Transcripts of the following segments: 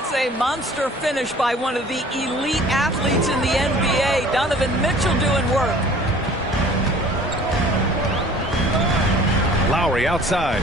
That's a monster finish by one of the elite athletes in the NBA. Donovan Mitchell doing work. Lowry outside.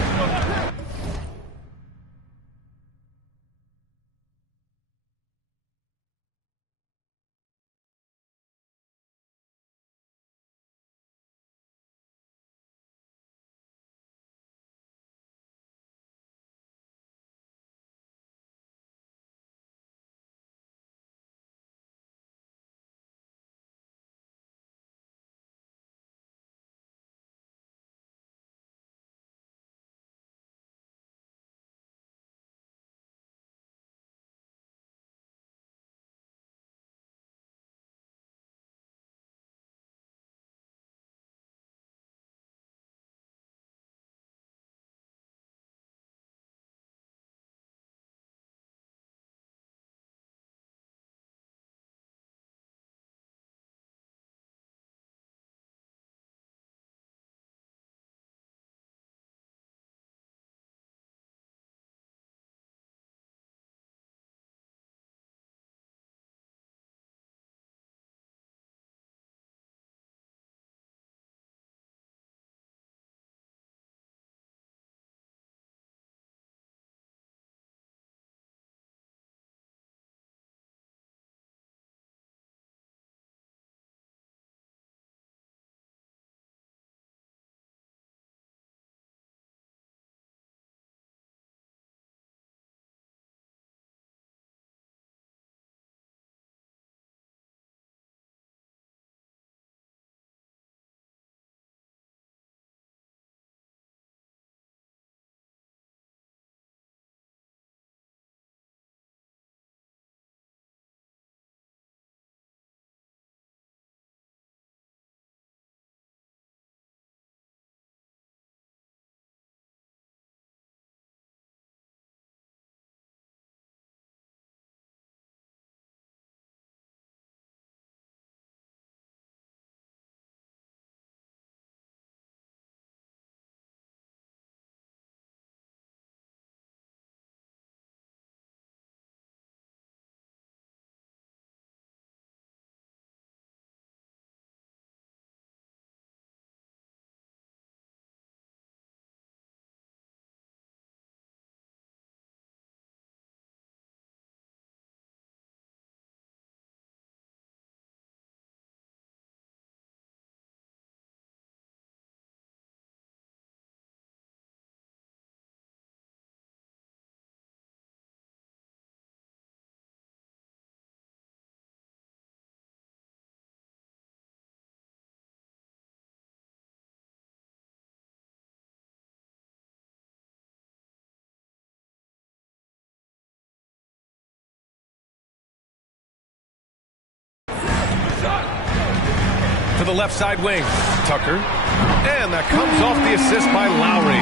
To the left side wing. Tucker. And that comes off the assist by Lowry.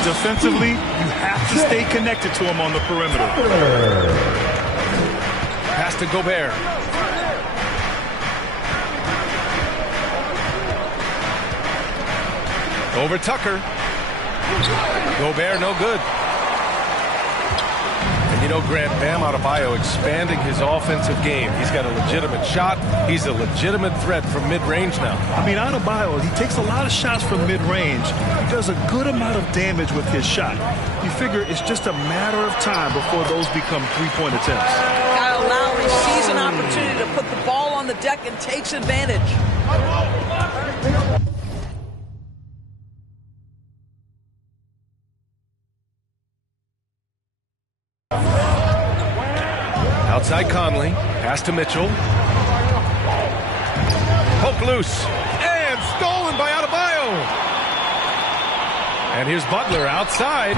Defensively, you have to stay connected to him on the perimeter. Pass to Gobert. Over Tucker. Gobert, no good. And you know, Grant, Bam Adebayo expanding his offensive game. He's got a legitimate shot. He's a legitimate threat from mid-range now. I mean, Adebayo, he takes a lot of shots from mid-range. He does a good amount of damage with his shot. You figure it's just a matter of time before those become three-point attempts. Kyle Lowry sees an opportunity to put the ball on the deck and takes advantage. Outside Conley. Pass to Mitchell. Poke loose. And stolen by Adebayo. And here's Butler outside.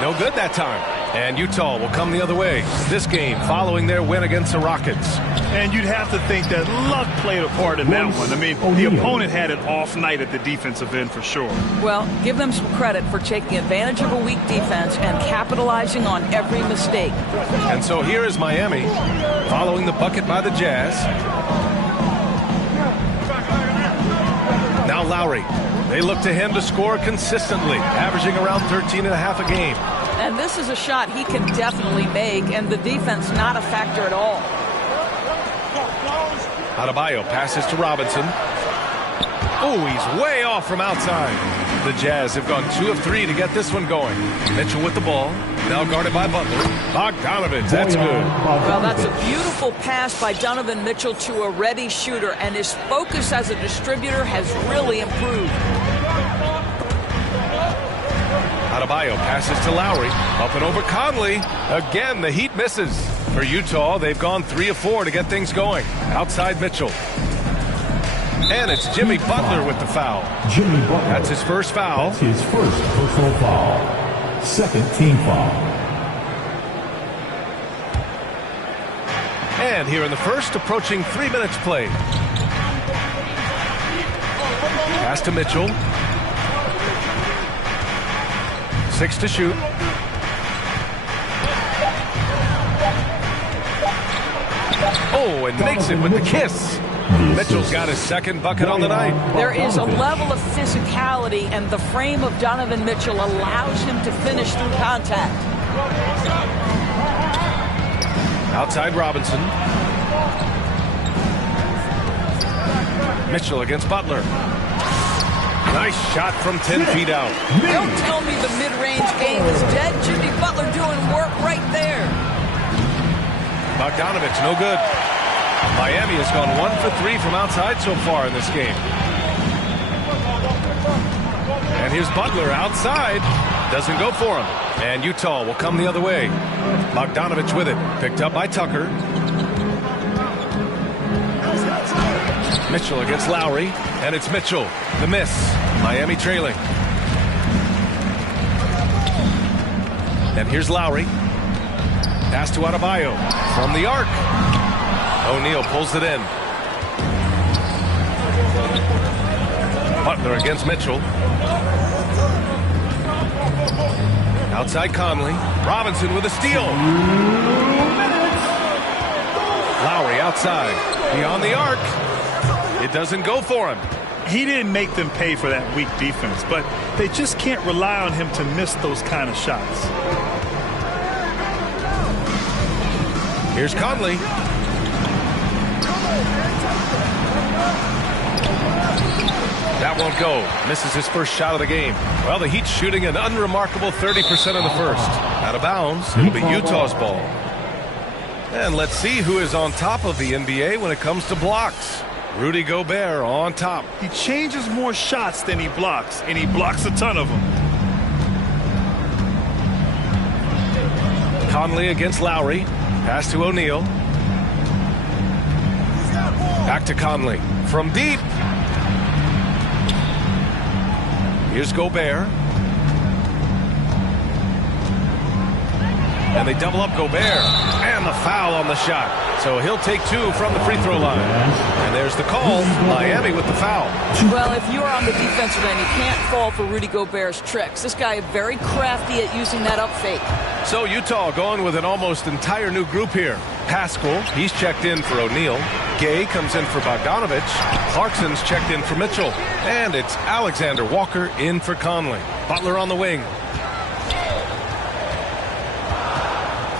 No good that time. And Utah will come the other way. This game following their win against the Rockets. And you'd have to think that luck played a part in that one. I mean, the opponent had an off night at the defensive end for sure. Well, give them some credit for taking advantage of a weak defense and capitalizing on every mistake. And so here is Miami following the bucket by the Jazz. Now Lowry. They look to him to score consistently, averaging around 13.5 a game. And this is a shot he can definitely make, and the defense not a factor at all. Adebayo passes to Robinson. Oh, he's way off from outside. The Jazz have gone 2 of 3 to get this one going. Mitchell with the ball. Now guarded by Butler. Bogdanovich, that's good. Well, that's a beautiful pass by Donovan Mitchell to a ready shooter, and his focus as a distributor has really improved. Adebayo passes to Lowry. Up and over Conley. Again, the Heat misses. For Utah, they've gone 3 of 4 to get things going. Outside Mitchell. And it's Jimmy Butler with the foul. Jimmy Butler. That's his first foul. That's his first personal foul. Second team foul. And here in the first, approaching 3 minutes played. Pass to Mitchell. 6 to shoot. Oh, and makes it with the kiss. Mitchell's got his second bucket on the night. There is a level of physicality, and the frame of Donovan Mitchell allows him to finish through contact. Outside Robinson. Mitchell against Butler. Nice shot from 10 feet out. Don't tell me the mid-range game is dead. Jimmy Butler doing work right there. Bogdanovich, no good. Miami has gone 1 for 3 from outside so far in this game. And here's Butler outside. Doesn't go for him. And Utah will come the other way. Bogdanovich with it. Picked up by Tucker. Mitchell against Lowry. And it's Mitchell. The miss. Miami trailing. And here's Lowry. Pass to Adebayo. From the arc. O'Neal pulls it in. Butler against Mitchell. Outside Conley. Robinson with a steal. Lowry outside. Beyond the arc. It doesn't go for him. He didn't make them pay for that weak defense, but they just can't rely on him to miss those kind of shots. Here's Conley. That won't go. Misses his first shot of the game. Well, the Heat's shooting an unremarkable 30% in the first. Out of bounds. It'll be Utah's ball. And let's see who is on top of the NBA when it comes to blocks. Rudy Gobert on top. He changes more shots than he blocks, and he blocks a ton of them. Conley against Lowry. Pass to O'Neal. Back to Conley. From deep. Here's Gobert. And they double up Gobert. And the foul on the shot. So he'll take 2 from the free throw line. And there's the call. Miami with the foul. Well, if you're on the defensive end, you can't fall for Rudy Gobert's tricks. This guy is very crafty at using that up fake. So Utah going with an almost entire new group here. Pascal, he's checked in for O'Neal. Gay comes in for Bogdanovich. Clarkson's checked in for Mitchell. And it's Alexander Walker in for Conley. Butler on the wing.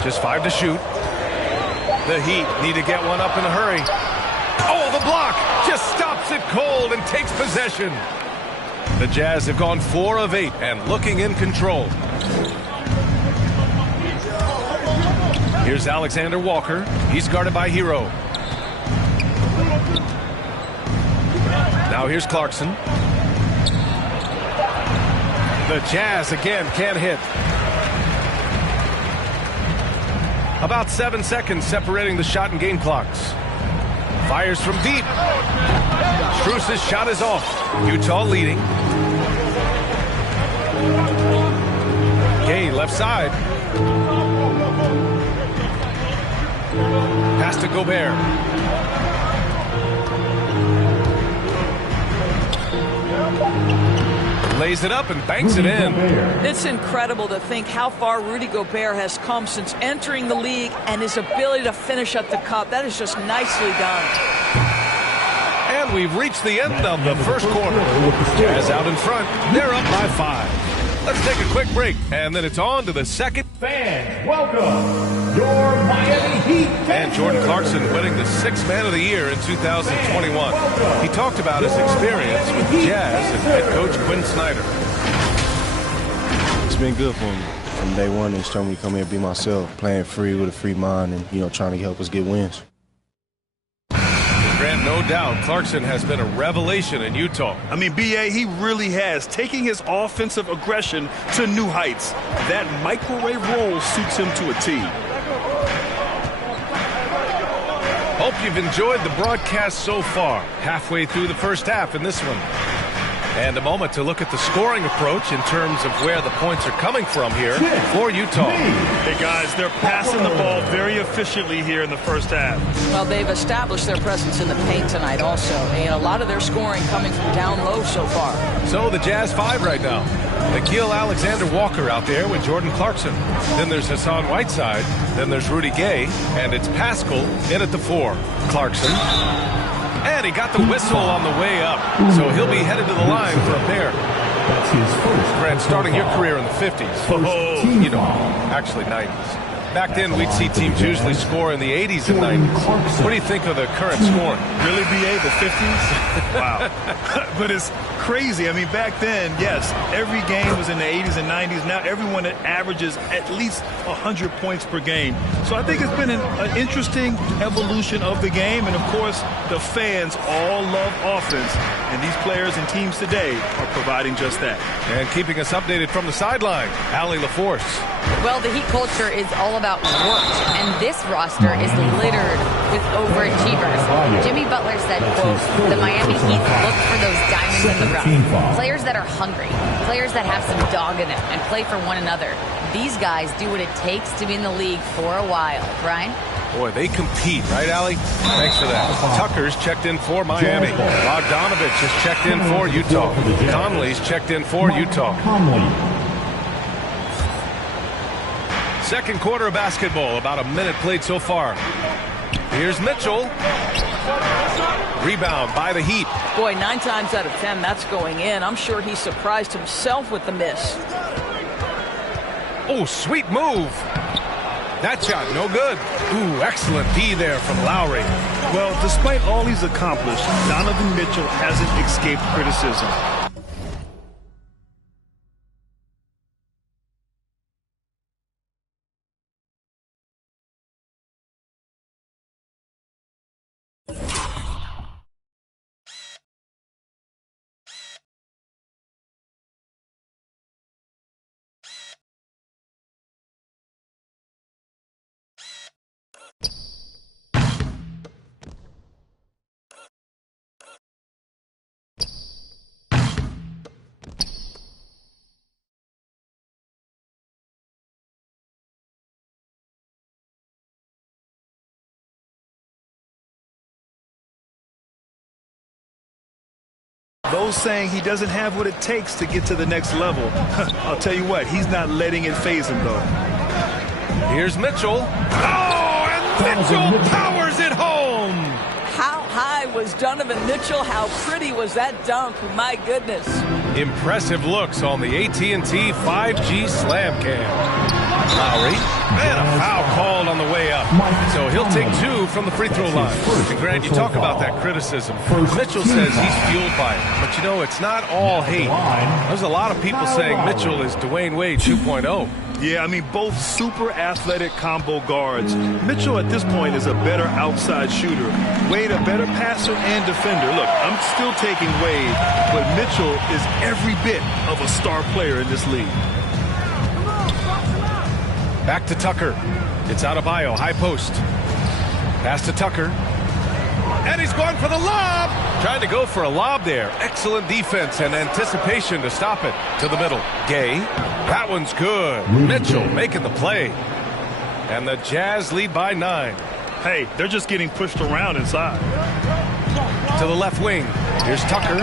Just 5 to shoot. The Heat need to get one up in a hurry. Oh, the block just stops it cold and takes possession. The Jazz have gone 4 of 8 and looking in control. Here's Alexander Walker. He's guarded by Hero. Now here's Clarkson. The Jazz again can't hit. About 7 seconds separating the shot and game clocks. Fires from deep. Strus's shot is off. Utah leading. Gay left side. Pass to Gobert. Lays it up and banks it in. It's incredible to think how far Rudy Gobert has come since entering the league, and his ability to finish at the cup. That is just nicely done. And we've reached the end of the first quarter. Jazz out in front. They're up by 5. Let's take a quick break, and then it's on to the second. Fans, welcome your Miami Heat. And Jordan Clarkson winning the 6th Man of the Year in 2021. He talked about his experience with the Jazz and head coach Quinn Snyder. It's been good for me. From day one, they showed me to come here and be myself, playing free with a free mind and, trying to help us get wins. Grant, no doubt, Clarkson has been a revelation in Utah. I mean, B.A., he really has, taking his offensive aggression to new heights. That microwave role suits him to a T. Hope you've enjoyed the broadcast so far. Halfway through the first half in this one. And a moment to look at the scoring approach in terms of where the points are coming from here for Utah. Hey, guys, they're passing the ball very efficiently here in the first half. Well, they've established their presence in the paint tonight also, and a lot of their scoring coming from down low so far. So the Jazz 5 right now. Nikhil Alexander-Walker out there with Jordan Clarkson. Then there's Hassan Whiteside. Then there's Rudy Gay. And it's Pascal in at the 4. Clarkson. And he got the whistle on the way up. So he'll be headed to the line for a pair. That's his first. Grant, starting your career in the 50s. Actually 90s. Back then, we'd see teams usually score in the 80s and 90s. What do you think of the current scoring? Really, B.A., the 50s? Wow. But it's crazy. I mean, back then, yes, every game was in the 80s and 90s. Now everyone averages at least 100 points per game. So I think it's been an interesting evolution of the game. And, of course, the fans all love offense. And these players and teams today are providing just that. And keeping us updated from the sideline, Allie LaForce. Well, the Heat culture is all about work, and this roster is littered with overachievers. Jimmy Butler said, quote, the Miami Heat look for those diamonds in the rough. Players that are hungry, players that have some dog in them and play for one another. These guys do what it takes to be in the league for a while. Brian? Boy, they compete, right, Allie? Thanks for that. Tucker's checked in for Miami. Bogdanovich has checked in for Utah. Conley's checked in for Utah. Second quarter of basketball, about a minute played so far. Here's Mitchell. Rebound by the Heat. Boy, 9 times out of 10, that's going in. I'm sure he surprised himself with the miss. Oh, sweet move. That shot, no good. Ooh, excellent D there from Lowry. Well, despite all he's accomplished, Donovan Mitchell hasn't escaped criticism. Those saying he doesn't have what it takes to get to the next level. I'll tell you what, he's not letting it faze him, though. Here's Mitchell. Oh, and Mitchell powers it home. How high was Donovan Mitchell? How pretty was that dunk? My goodness. Impressive looks on the AT&T 5G Slam Cam. Lowry, and a foul called on the way up. So he'll take 2 from the free throw line. And Grant, you talk about that criticism. Mitchell says he's fueled by it. But you know, it's not all hate. There's a lot of people saying Mitchell is Dwayne Wade 2.0. Yeah, I mean, both super athletic combo guards. Mitchell at this point is a better outside shooter. Wade a better passer and defender. Look, I'm still taking Wade, but Mitchell is every bit of a star player in this league. Back to Tucker. It's out of Bio, high post. Pass to Tucker. And he's going for the lob. Trying to go for a lob there. Excellent defense and anticipation to stop it. To the middle. Gay. That one's good. Mitchell making the play. And the Jazz lead by 9. Hey, they're just getting pushed around inside. To the left wing. Here's Tucker.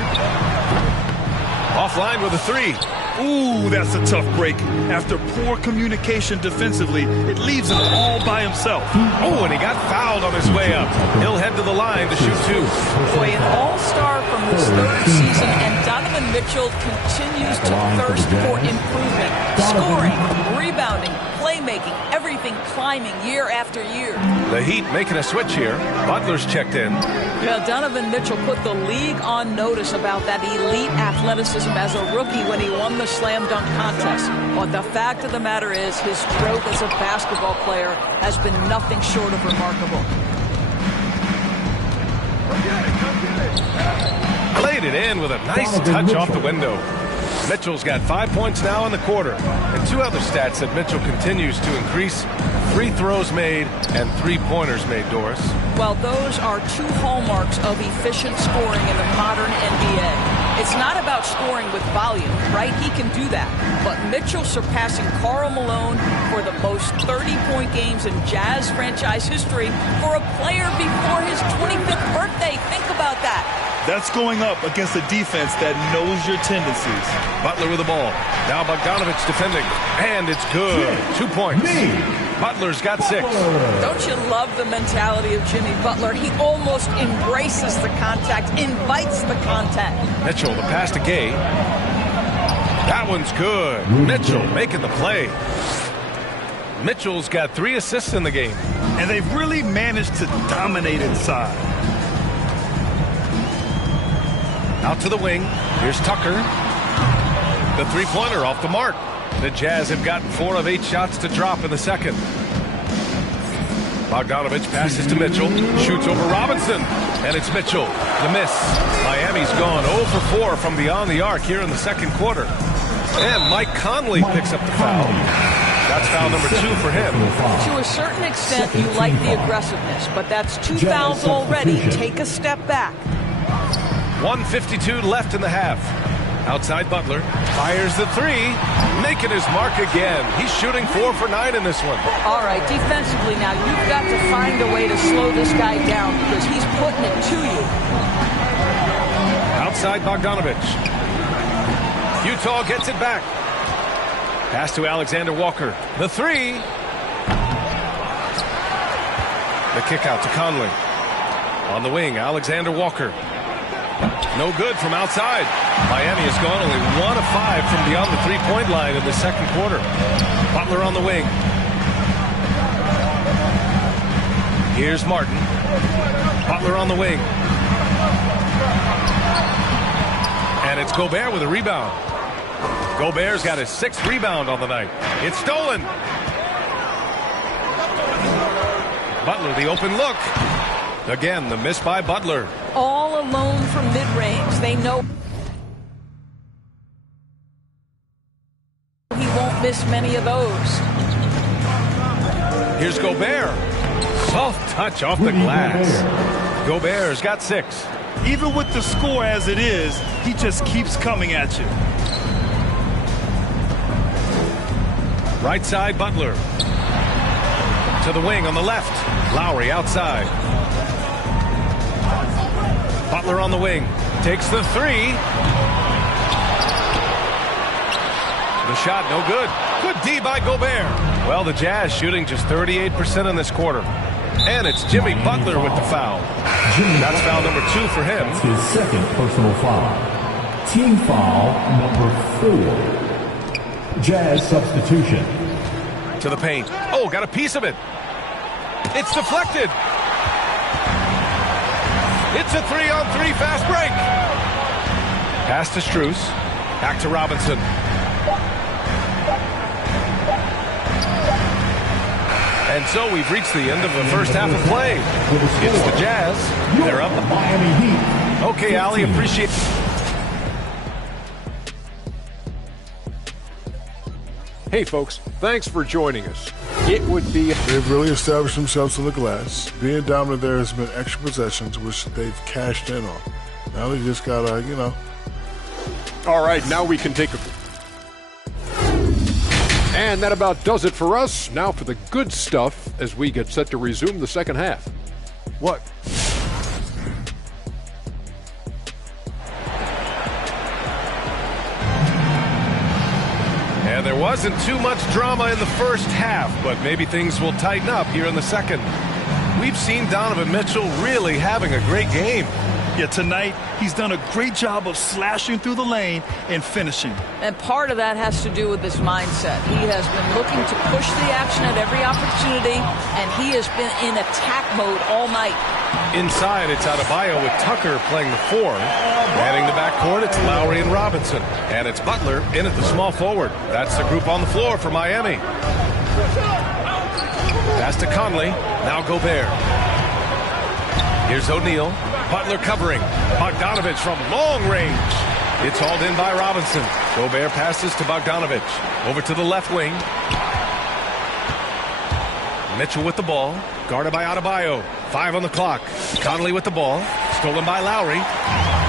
Offline with a 3. Ooh, that's a tough break. After poor communication defensively, it leaves him all by himself. Oh, and he got fouled on his way up. He'll head to the line to shoot 2. Boy, an all-star from his 3rd season, and Donovan Donovan Mitchell continues to thirst for improvement. Scoring, rebounding, playmaking, everything climbing year after year. The Heat making a switch here. Butler's checked in. Yeah, Donovan Mitchell put the league on notice about that elite athleticism as a rookie when he won the slam dunk contest. But the fact of the matter is his growth as a basketball player has been nothing short of remarkable. Played it in with a nice touch off the window. Mitchell's got 5 points now in the quarter. And 2 other stats that Mitchell continues to increase: free throws made and three-pointers made, Doris. Well, those are 2 hallmarks of efficient scoring in the modern NBA. It's not about scoring with volume, right? He can do that. But Mitchell surpassing Karl Malone for the most 30-point games in Jazz franchise history for a player before his 25th birthday. Think about that. That's going up against a defense that knows your tendencies. Butler with the ball. Now Bogdanovich defending. And it's good. 2 points. Butler's got 6. Don't you love the mentality of Jimmy Butler? He almost embraces the contact, invites the contact. Mitchell, the pass to Gay. That one's good. Mitchell making the play. Mitchell's got 3 assists in the game. And they've really managed to dominate inside. Out to the wing. Here's Tucker. The three-pointer off the mark. The Jazz have gotten 4 of 8 shots to drop in the second. Bogdanovich passes to Mitchell. Shoots over Robinson. And it's Mitchell. The miss. Miami's gone 0 for 4 from beyond the arc here in the second quarter. And Mike Conley picks up the foul. That's foul number 2 for him. To a certain extent, you like the aggressiveness, but that's 2 fouls already. Take a step back. 1:52 left in the half. Outside Butler. Fires the 3. Making his mark again. He's shooting 4 for 9 in this one. All right, defensively now, you've got to find a way to slow this guy down because he's putting it to you. Outside Bogdanovich. Utah gets it back. Pass to Alexander Walker. The 3. The kick out to Conley. On the wing, Alexander Walker. No good from outside. Miami has gone only 1 of 5 from beyond the three-point line in the second quarter. Butler on the wing. Here's Martin. Butler on the wing. And it's Gobert with a rebound. Gobert's got his 6th rebound on the night. It's stolen. Butler, the open look. Again, the miss by Butler. All alone from mid-range. They know he won't miss many of those. Here's Gobert. Soft touch off the glass. Gobert's got 6. Even with the score as it is, he just keeps coming at you. Right side, Butler. To the wing on the left. Lowry outside. Butler on the wing. Takes the 3. The shot no good. Good D by Gobert. Well, the Jazz shooting just 38% in this quarter. And it's Jimmy Butler with the foul. That's foul number 2 for him. That's his 2nd personal foul. Team foul number 4. Jazz substitution. To the paint. Oh, got a piece of it. It's deflected. It's a 3-on-3 fast break. Pass to Strus. Back to Robinson. And so we've reached the end of the first half of play. It's the Jazz. They're up. Miami Heat. Okay, Ali, appreciate it. Hey folks, thanks for joining us. It would be... They've really established themselves on the glass. Being dominant there has been extra possessions, which they've cashed in on. Now they just gotta, All right, now we can take a... And that about does it for us. Now for the good stuff as we get set to resume the second half. What? And there wasn't too much drama in the first half, but maybe things will tighten up here in the second. We've seen Donovan Mitchell really having a great game. Yeah, tonight he's done a great job of slashing through the lane and finishing. And part of that has to do with his mindset. He has been looking to push the action at every opportunity, and he has been in attack mode all night. Inside, it's Adebayo with Tucker playing the 4. Manning the backcourt, it's Lowry and Robinson. And it's Butler in at the small forward. That's the group on the floor for Miami. Pass to Conley. Now Gobert. Here's O'Neal. Butler covering. Bogdanovich from long range. It's hauled in by Robinson. Gobert passes to Bogdanovich. Over to the left wing. Mitchell with the ball. Guarded by Adebayo. 5 on the clock. Conley with the ball. Stolen by Lowry.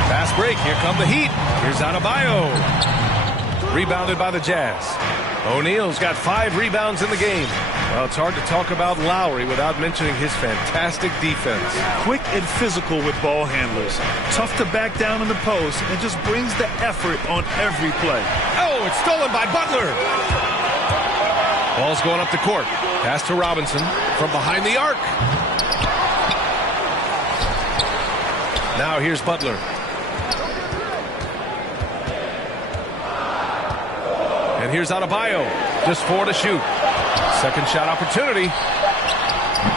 Fast break. Here come the Heat. Here's Adebayo. Rebounded by the Jazz. O'Neal's got 5 rebounds in the game. Well, it's hard to talk about Lowry without mentioning his fantastic defense. Quick and physical with ball handlers. Tough to back down in the post and just brings the effort on every play. Oh, it's stolen by Butler. Ball's going up the court. Pass to Robinson from behind the arc. Now here's Butler. And here's Adebayo. Just 4 to shoot. Second shot opportunity.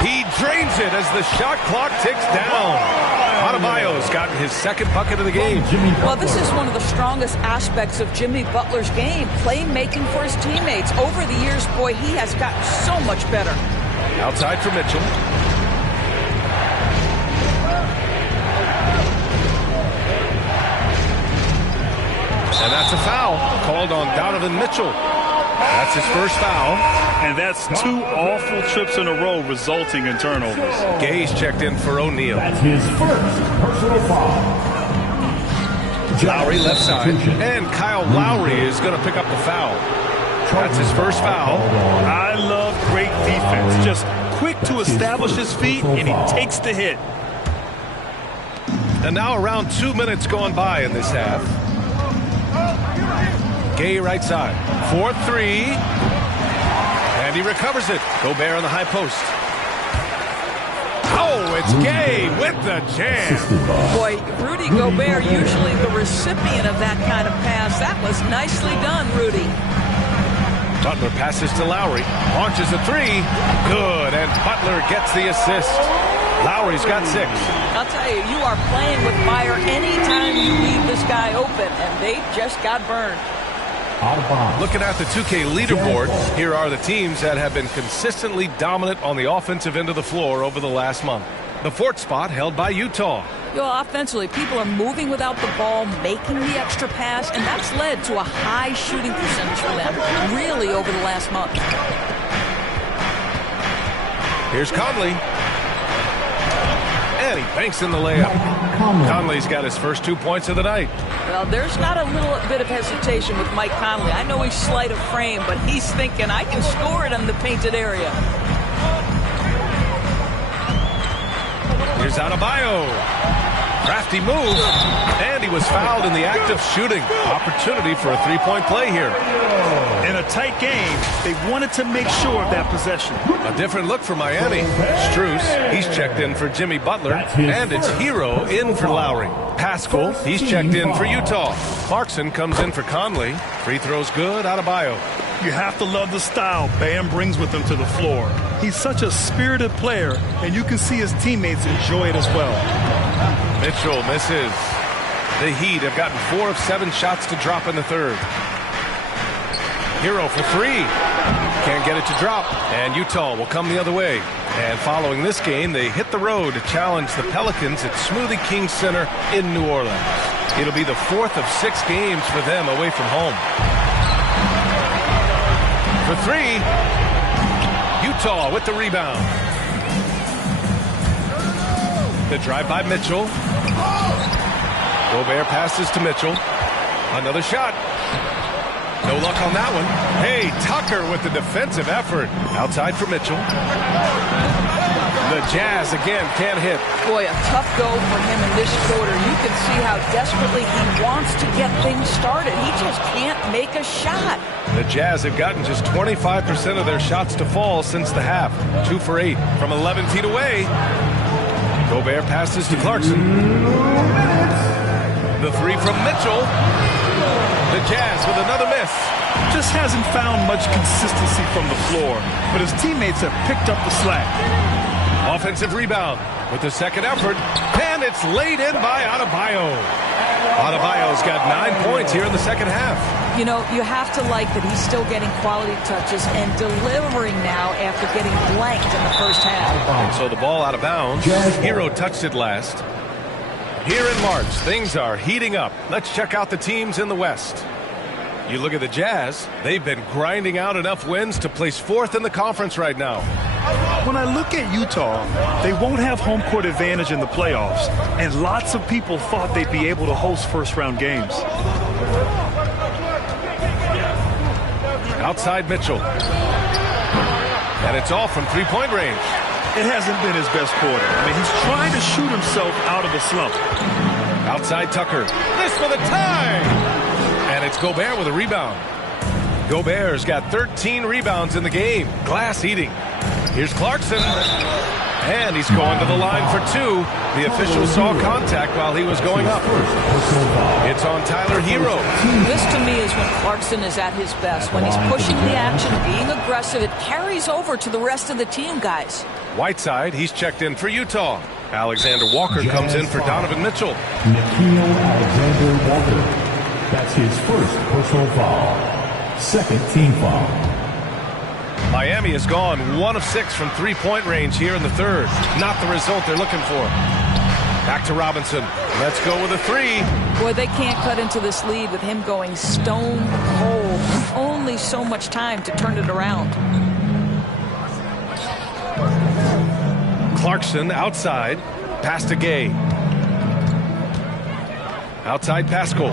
He drains it as the shot clock ticks down. Adebayo's gotten his second bucket of the game. Well, this is one of the strongest aspects of Jimmy Butler's game, playmaking for his teammates. Over the years, boy, he has gotten so much better. Outside for Mitchell. And that's a foul called on Donovan Mitchell. That's his first foul. And that's 2 awful trips in a row resulting in turnovers. Gay's checked in for O'Neal. That's his first personal foul. Lowry left side. And Kyle Lowry is going to pick up the foul. That's his first foul. I love great defense. Just quick to establish his feet, and he takes the hit. And now around 2 minutes gone by in this half. Gay right side. 4-3. And he recovers it. Gobert on the high post. Oh, it's Gay with the jam. Boy, Rudy Gobert, usually the recipient of that kind of pass. That was nicely done, Rudy. Butler passes to Lowry. Launches a 3. Good. And Butler gets the assist. Lowry's got 6. I'll tell you, you are playing with fire anytime you leave this guy open, and they just got burned. Looking at the 2K leaderboard, here are the teams that have been consistently dominant on the offensive end of the floor over the last month. The 4th spot held by Utah. You know, offensively, people are moving without the ball, making the extra pass, and that's led to a high shooting percentage for them, really over the last month. Here's Conley. And he banks in the layup. Conley's got his first 2 points of the night. Well, there's not a little bit of hesitation with Mike Conley. I know he's slight of frame, but he's thinking, I can score it in the painted area. Here's Adebayo. Crafty move. And he was fouled in the act of shooting. Opportunity for a 3-point play here. In a tight game, they wanted to make sure of that possession. A different look for Miami. Strus, he's checked in for Jimmy Butler. And it's Hero in for Lowry. Pascal, he's checked in for Utah. Clarkson comes in for Conley. Free throw's good. Adebayo. You have to love the style Bam brings with him to the floor. He's such a spirited player, and you can see his teammates enjoy it as well. Mitchell misses. The Heat have gotten 4 of 7 shots to drop in the 3rd. Hero for 3. Can't get it to drop. And Utah will come the other way. And following this game, they hit the road to challenge the Pelicans at Smoothie King Center in New Orleans. It'll be the 4th of 6 games for them away from home. For 3. Utah with the rebound. The drive by Mitchell. Gobert passes to Mitchell. Another shot. No luck on that one. Hey, Tucker with the defensive effort. Outside for Mitchell. The Jazz again can't hit. Boy, a tough go for him in this quarter. You can see how desperately he wants to get things started. He just can't make a shot. The Jazz have gotten just 25% of their shots to fall since the half. 2 for 8 from 11 feet away. Gobert passes to Clarkson. The three from Mitchell. The Jazz with another miss. Just hasn't found much consistency from the floor, but his teammates have picked up the slack. Offensive rebound with the second effort, and it's laid in by Adebayo. Adebayo's got 9 points here in the second half. You know, you have to like that he's still getting quality touches and delivering now after getting blanked in the first half. And so the ball out of bounds. Hero touched it last. Here in March, things are heating up. Let's check out the teams in the West. You look at the Jazz, they've been grinding out enough wins to place 4th in the conference right now. When I look at Utah, they won't have home court advantage in the playoffs, and lots of people thought they'd be able to host first-round games. Outside Mitchell. And it's off from three-point range. It hasn't been his best quarter. I mean, he's trying to shoot himself out of a slump. Outside Tucker. This for the tie! And it's Gobert with a rebound. Gobert's got 13 rebounds in the game. Glass eating. Here's Clarkson. And he's going to the line for 2. The official saw contact while he was going up. It's on Tyler Hero. This to me is when Clarkson is at his best. When he's pushing the action, being aggressive, it carries over to the rest of the team, guys. Whiteside, he's checked in for Utah. Alexander Walker comes in for Donovan Mitchell. Nikhil Alexander Walker. That's his first personal foul. Second team foul. Miami has gone 1 of 6 from three-point range here in the third. Not the result they're looking for. Back to Robinson. Let's go with a 3. Boy, they can't cut into this lead with him going stone cold. Only so much time to turn it around. Clarkson outside. Pass to Gay. Outside Pascal.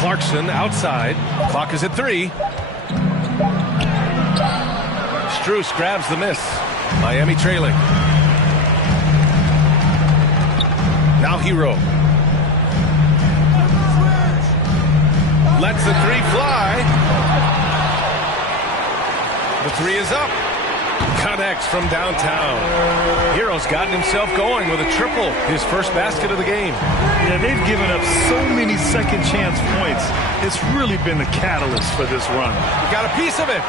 Clarkson outside. Clock is at 3. Strus grabs the miss. Miami trailing. Now Hero. Lets the 3 fly. The 3 is up. Connects from downtown. Hero's gotten himself going with a triple. His first basket of the game. Yeah, they've given up so many second chance points. It's really been the catalyst for this run. He got a piece of it.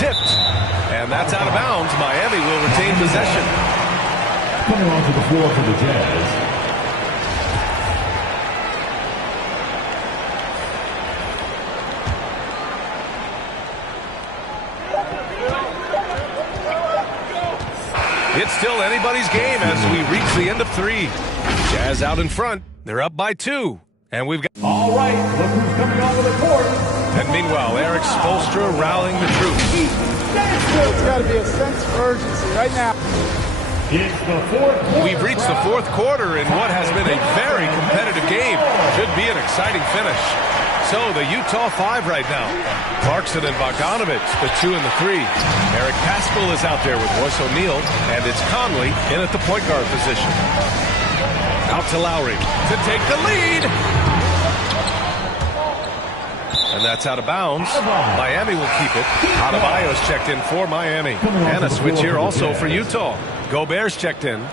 Tipped. And that's out of bounds. Miami will retain possession. Coming onto the floor for the Jazz. It's still anybody's game as we reach the end of 3. Jazz out in front. They're up by 2. And we've got... All right, look who's coming onto the court. And meanwhile, Eric Spoelstra rallying the troops. It's got to be a sense of urgency right now. It's the fourth quarter. We've reached the fourth quarter in what has been a very competitive game. Should be an exciting finish. So the Utah 5 right now. Clarkson and Bogdanovich, the 2 and the 3. Eric Pascal is out there with Royce O'Neal, and it's Conley in at the point guard position. Out to Lowry to take the lead. And that's out of bounds. Miami will keep it. Adebayo's checked in for Miami. And a switch here also for Utah. Gobert's checked in.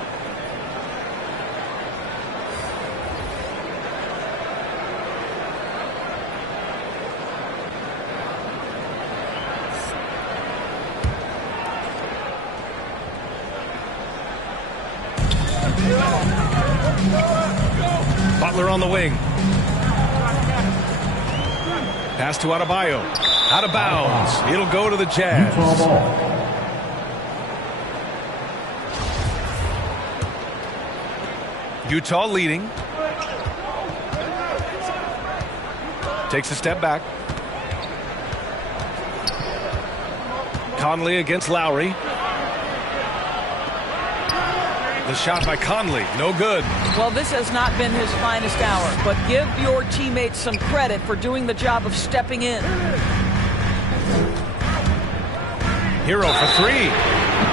Butler on the wing. Pass to Adebayo. Out of bounds. It'll go to the Jazz. Utah leading. Takes a step back. Conley against Lowry. The shot by Conley, no good. Well, this has not been his finest hour, but give your teammates some credit for doing the job of stepping in. Hero for 3.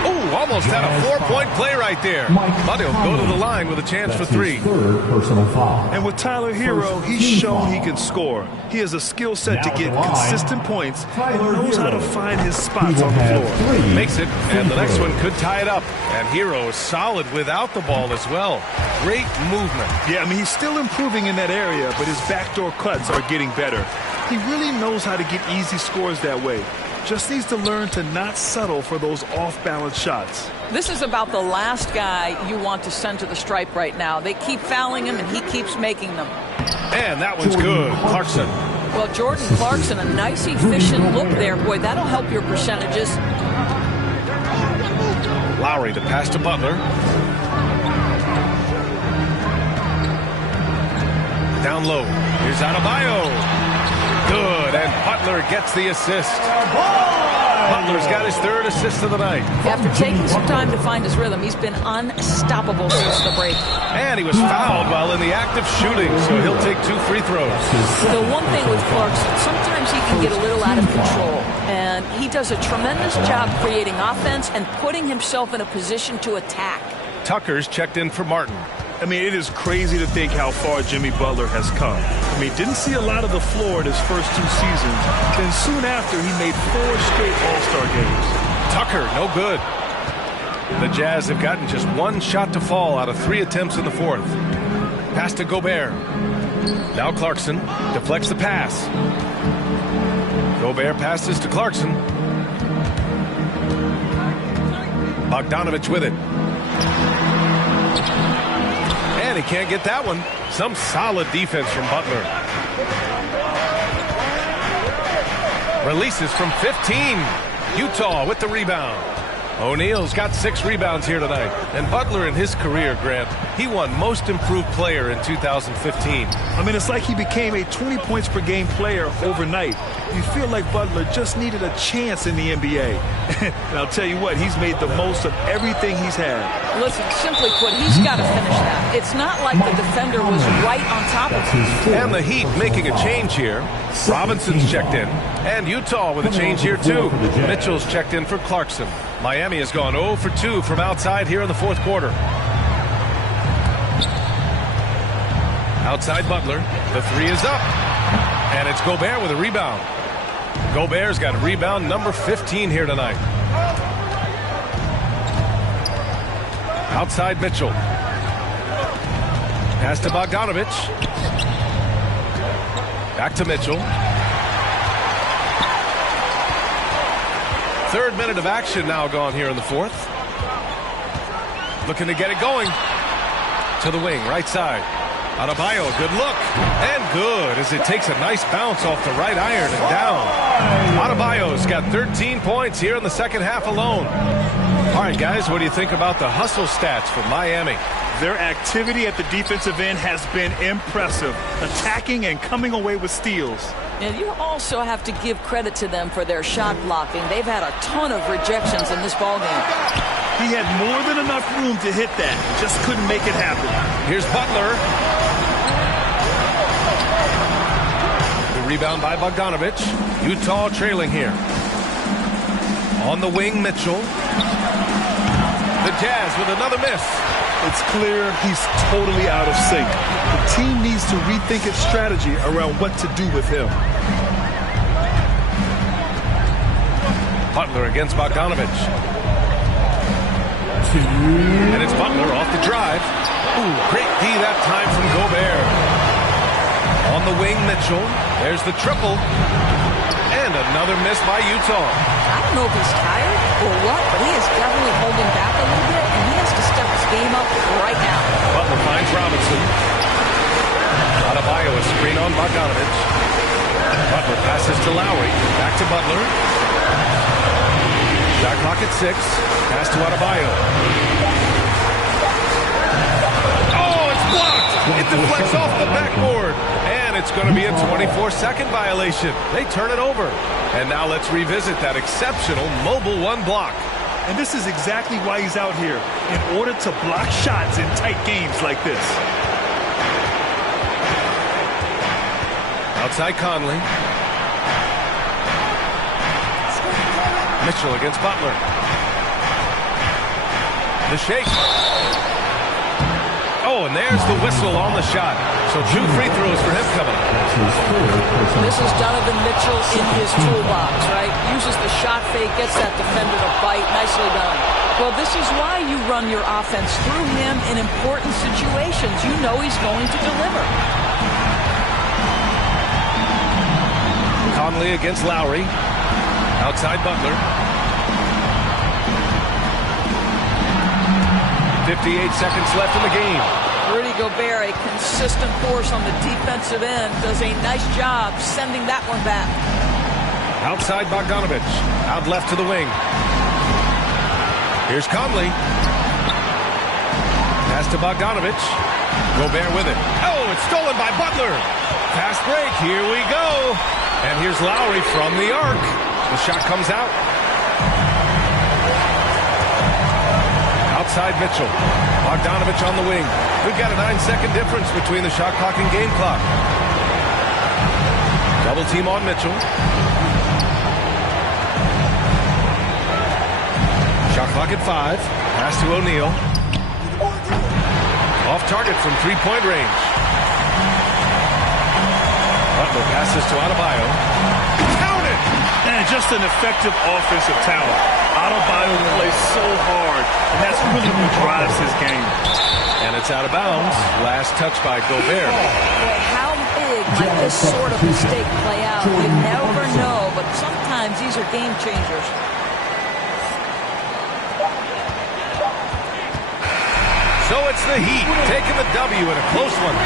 Oh, almost had a 4-point play right there. But he'll go to the line with a chance for 3. Third personal foul. And with Tyler Hero, he's shown he can score. He has a skill set to get consistent points and knows how to find his spots on the floor. Makes it, and the next one could tie it up. And Hero is solid without the ball as well. Great movement. Yeah, I mean, he's still improving in that area, but his backdoor cuts are getting better. He really knows how to get easy scores that way. Just needs to learn to not settle for those off-balance shots. This is about the last guy you want to send to the stripe right now. They keep fouling him, and he keeps making them. And that one's good. Clarkson. Well, Jordan Clarkson, a nice, efficient look there. Boy, that'll help your percentages. Lowry to pass to Butler. Down low. Here's Adebayo. Good, and Butler gets the assist. Butler's got his 3rd assist of the night. After taking some time to find his rhythm, he's been unstoppable since the break. And he was fouled while in the act of shooting, so he'll take 2 free throws. The one thing with Clarkson, sometimes he can get a little out of control, and he does a tremendous job creating offense and putting himself in a position to attack. Tucker's checked in for Martin. I mean, it is crazy to think how far Jimmy Butler has come. I mean, didn't see a lot of the floor in his first 2 seasons. Then soon after, he made 4 straight All-Star games. Tucker, no good. The Jazz have gotten just 1 shot to fall out of 3 attempts in the 4th. Pass to Gobert. Now Clarkson deflects the pass. Gobert passes to Clarkson. Bogdanovich with it. And he can't get that one. Some solid defense from Butler. Releases from 15. Utah with the rebound. O'Neal's got 6 rebounds here tonight. And Butler in his career, Grant, he won Most Improved Player in 2015. I mean, it's like he became a 20 points per game player overnight. You feel like Butler just needed a chance in the NBA. And I'll tell you what, he's made the most of everything he's had. Listen, simply put, he's got to finish that. It's not like the defender was right on top of him. And the Heat making a change here. Robinson's checked in. And Utah with a change here, too. Mitchell's checked in for Clarkson. Miami has gone 0 for 2 from outside here in the 4th quarter. Outside Butler. The 3 is up. And it's Gobert with a rebound. Gobert's got rebound number 15 here tonight. Outside Mitchell. Pass to Bogdanovich. Back to Mitchell. 3rd minute of action now gone here in the 4th. Looking to get it going. To the wing, right side. Adebayo, good look. And good as it takes a nice bounce off the right iron and down. Adebayo's got 13 points here in the 2nd half alone. All right, guys, what do you think about the hustle stats for Miami? Their activity at the defensive end has been impressive, attacking and coming away with steals. And you also have to give credit to them for their shot blocking. They've had a ton of rejections in this ballgame. He had more than enough room to hit that, just couldn't make it happen. Here's Butler. The rebound by Bogdanovich. Utah trailing here. On the wing, Mitchell. The Jazz with another miss. It's clear he's totally out of sync. The team needs to rethink its strategy around what to do with him. Butler against Bogdanovich. And it's Butler off the drive. Ooh, great D that time from Gobert. On the wing, Mitchell. There's the triple. And another miss by Utah. I don't know if he's tired or what, but he is definitely holding back a little bit, and he has to step his game up right now. Butler finds Robinson. Adebayo, a screen on Bogdanovich. Butler passes to Lowry. Back to Butler. Shot clock at 6. Pass to Adebayo. Oh, it's blocked. It deflects off the backboard. And it's going to be a 24-second violation. They turn it over. And now let's revisit that exceptional mobile 1 block. And this is exactly why he's out here, in order to block shots in tight games like this. Outside Conley. Mitchell against Butler. The shake. Oh, and there's the whistle on the shot. So 2 free throws for him coming up. This is Donovan Mitchell in his toolbox, right? Uses the shot fake, gets that defender to bite. Nicely done. Well, this is why you run your offense through him in important situations. You know he's going to deliver. Conley against Lowry. Outside Butler. 58 seconds left in the game. Rudy Gobert, a consistent force on the defensive end, does a nice job sending that one back. Outside Bogdanovich. Out left to the wing. Here's Conley. Pass to Bogdanovich. Gobert with it. Oh, it's stolen by Butler. Fast break. Here we go. And here's Lowry from the arc. The shot comes out. Outside Mitchell. Bogdanovich on the wing. We've got a 9-second difference between the shot clock and game clock. Double team on Mitchell. Shot clock at 5. Pass to O'Neal. Off target from 3-point range. Butler passes to Adebayo. Counted! And just an effective offensive talent. Adebayo plays so hard, and that's really what drives his game. And it's out of bounds. Last touch by Gobert. Boy, how big might this sort of mistake play out? You never know, but sometimes these are game changers. So it's the Heat taking the W in a close one.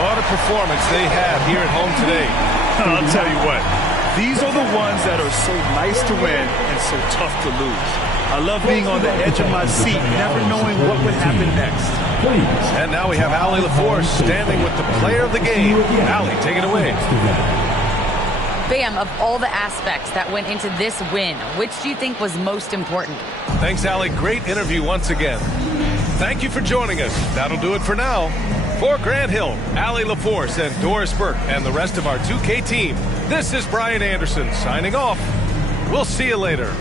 What a performance they have here at home today. I'll tell you what. These are the ones that are so nice to win and so tough to lose. I love being on the edge of my seat, never knowing what would happen next. And now we have Allie LaForce standing with the player of the game. Allie, take it away. Bam, of all the aspects that went into this win, which do you think was most important? Thanks, Allie. Great interview once again. Thank you for joining us. That'll do it for now. For Grant Hill, Allie LaForce, and Doris Burke, and the rest of our 2K team, this is Brian Anderson signing off. We'll see you later.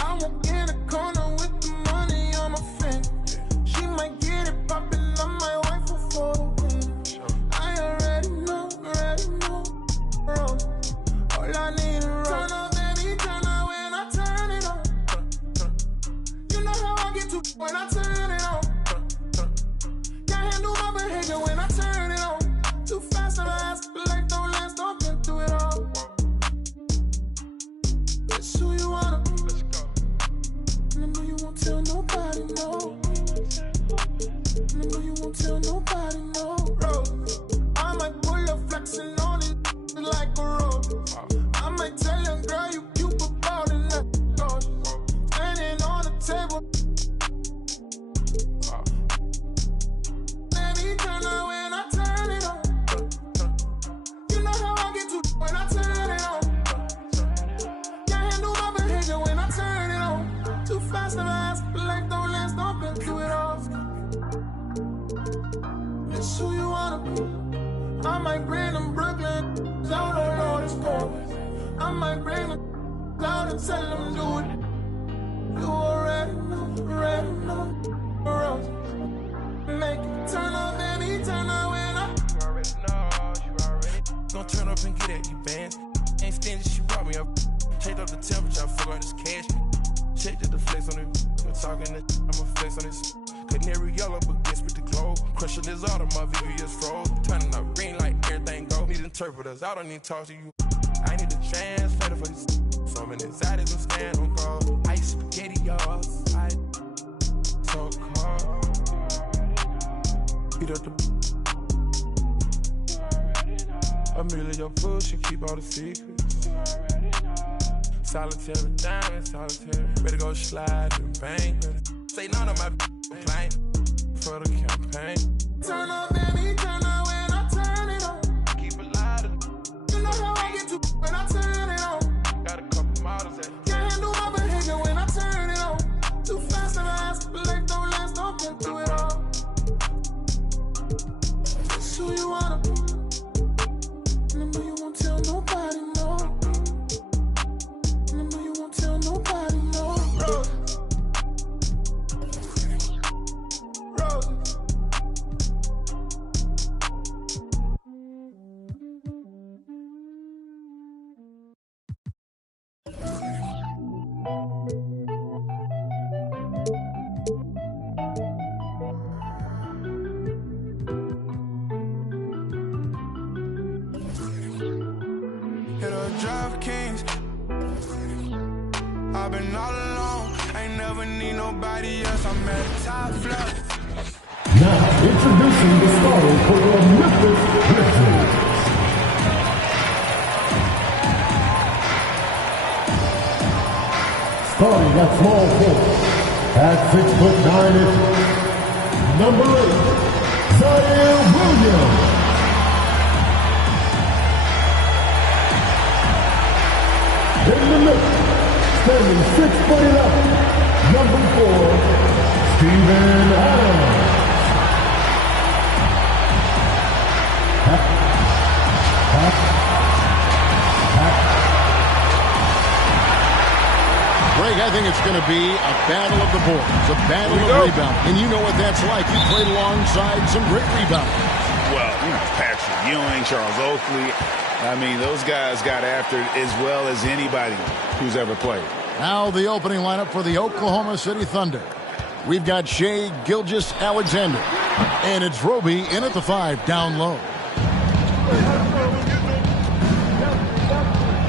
I walk in a corner with the money on my finger. She might get it poppin', I might wife her for the win. I already know, bro. All I need is turn up, baby, turn up when I turn it on. You know how I get to when I turn it on. Can't handle my behavior when I turn it on. Too fast and I ask, life don't last, don't get through it all. It's who you wanna be. Let's go. And I know you won't tell nobody, no. And I know you won't tell nobody, no. Bro, I might pull up flexing on it like a road. I might tell you, girl, you cute about it like standing on the table. Baby, turn on when I turn it on. You know how I get to when I turn it on. When I turn it on, too fast and fast, life don't last, don't been through it all. It's who you wanna be. I might bring them Brooklyn out on all this cold. I might bring them out and tell them do it. You already know, Rose. Make it turn up, baby, turn up when I. You already know. Gonna turn up and get at you, bands. Ain't stingy, she brought me up. Checked up the temperature, I forgot this cash. Checked the flex on it. We're talking this. I'ma flex on this. Canary yellow, but guess with the glow. Crushing this auto, my VVS froze. Turning up green like everything go. Need interpreters, I don't need to talk to you. I need a translator for this. From an exotic to stand on gold. Ice spaghetti, y'all. So cold. Beat up the. Amelia, your food should keep all the secrets. Solitary diamond, solitary. Better go slide and bang. Say none of my complaint for the campaign. Turn up, baby, turn up when I turn it on. Keep it loud. You know how I get to when I turn it on. Got a couple models that can't handle my behavior when I turn it on. Too fast and I ask, but like don't last, don't get through it all. That's who you wanna be. And I know you won't tell nobody, no. And I know you won't tell nobody, no. Rose. Kings. I've been all alone. Ain't never need nobody else. I'm at the top floor. Now introducing the starter for the Memphis Grizzlies. Starting at small forward, at 6'9", number 8, Zion Williams. In the middle, standing 6'11", number 4, Steven Adams. Greg, I think it's going to be a battle of the boards, a battle of rebound. And you know what that's like. You played alongside some great rebounders. Well, you know, Patrick Ewing, Charles Oakley. I mean, those guys got after it as well as anybody who's ever played. Now the opening lineup for the Oklahoma City Thunder. We've got Shai Gilgeous-Alexander. And it's Roby in at the 5, down low.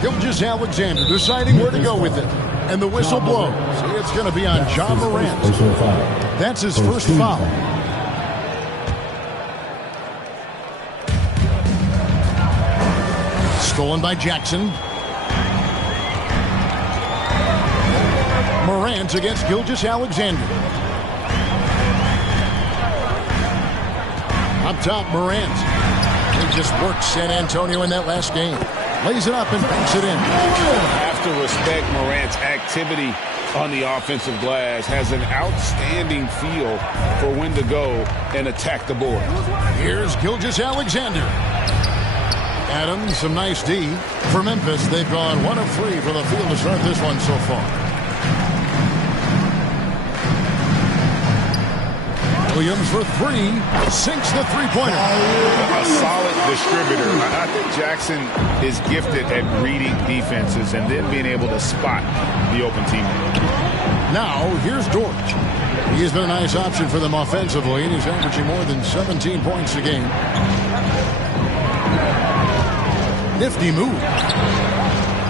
Gilgeous-Alexander deciding where to go with it. And the whistle blows. It's going to be on Ja Morant. That's his first foul. Stolen by Jackson. Morant against Gilgeous-Alexander. Up top, Morant. He just worked San Antonio in that last game. Lays it up and banks it in. Have to respect Morant's activity on the offensive glass. Has an outstanding feel for when to go and attack the board. Here's Gilgeous-Alexander. Adams, some nice D. For Memphis, they've gone 1 of 3 from the field to start this one so far. Williams for 3. Sinks the three-pointer. A solid distributor. I think Jackson is gifted at reading defenses and then being able to spot the open teammate. Now, here's George. He has been a nice option for them offensively, and he's averaging more than 17 points a game. Nifty move.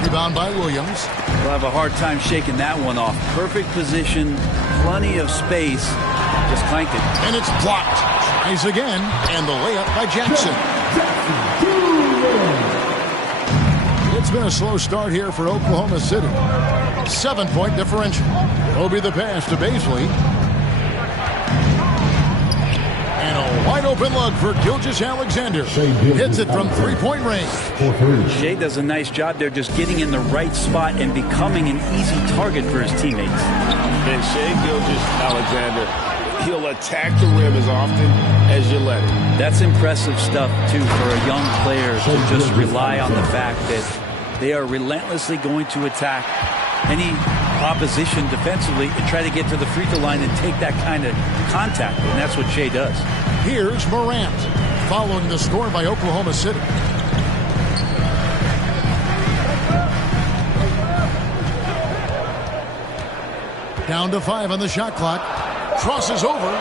Rebound by Williams. We'll have a hard time shaking that one off. Perfect position, plenty of space. Just clanked it. And it's blocked. Tries again, and the layup by Jackson. It's been a slow start here for Oklahoma City. 7-point differential. Roby the pass to Baisley. And a wide open look for Gilgeous-Alexander. Hits it from three-point range. Shai does a nice job there just getting in the right spot and becoming an easy target for his teammates. And Shai Gilgeous-Alexander, he'll attack the rim as often as you let him. That's impressive stuff, too, for a young player to just rely on the fact that they are relentlessly going to attack any opposition defensively and try to get to the free throw line and take that kind of contact, and that's what Shai does. Here's Morant, following the score by Oklahoma City. Down to 5 on the shot clock. Crosses over.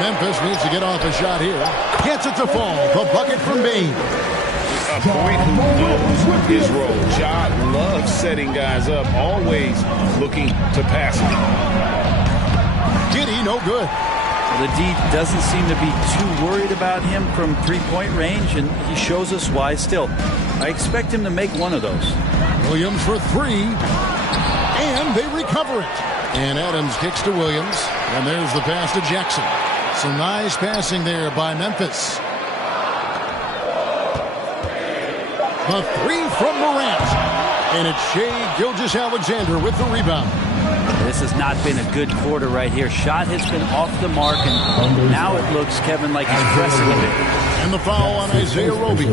Memphis needs to get off a shot here. Gets it to fall. The bucket from Bain. a point who knows his role. Ja loves setting guys up, always looking to pass him. Giddy, no good. The D doesn't seem to be too worried about him from three-point range, and he shows us why still. I expect him to make one of those. Williams for three, and they recover it. And Adams kicks to Williams, and there's the pass to Jackson. Some nice passing there by Memphis. The three from Morant, and it's Shai Gilgeous-Alexander with the rebound. This has not been a good quarter right here. Shot has been off the mark, and now it looks, Kevin, like he's pressing a bit. And the foul on Isaiah Roby.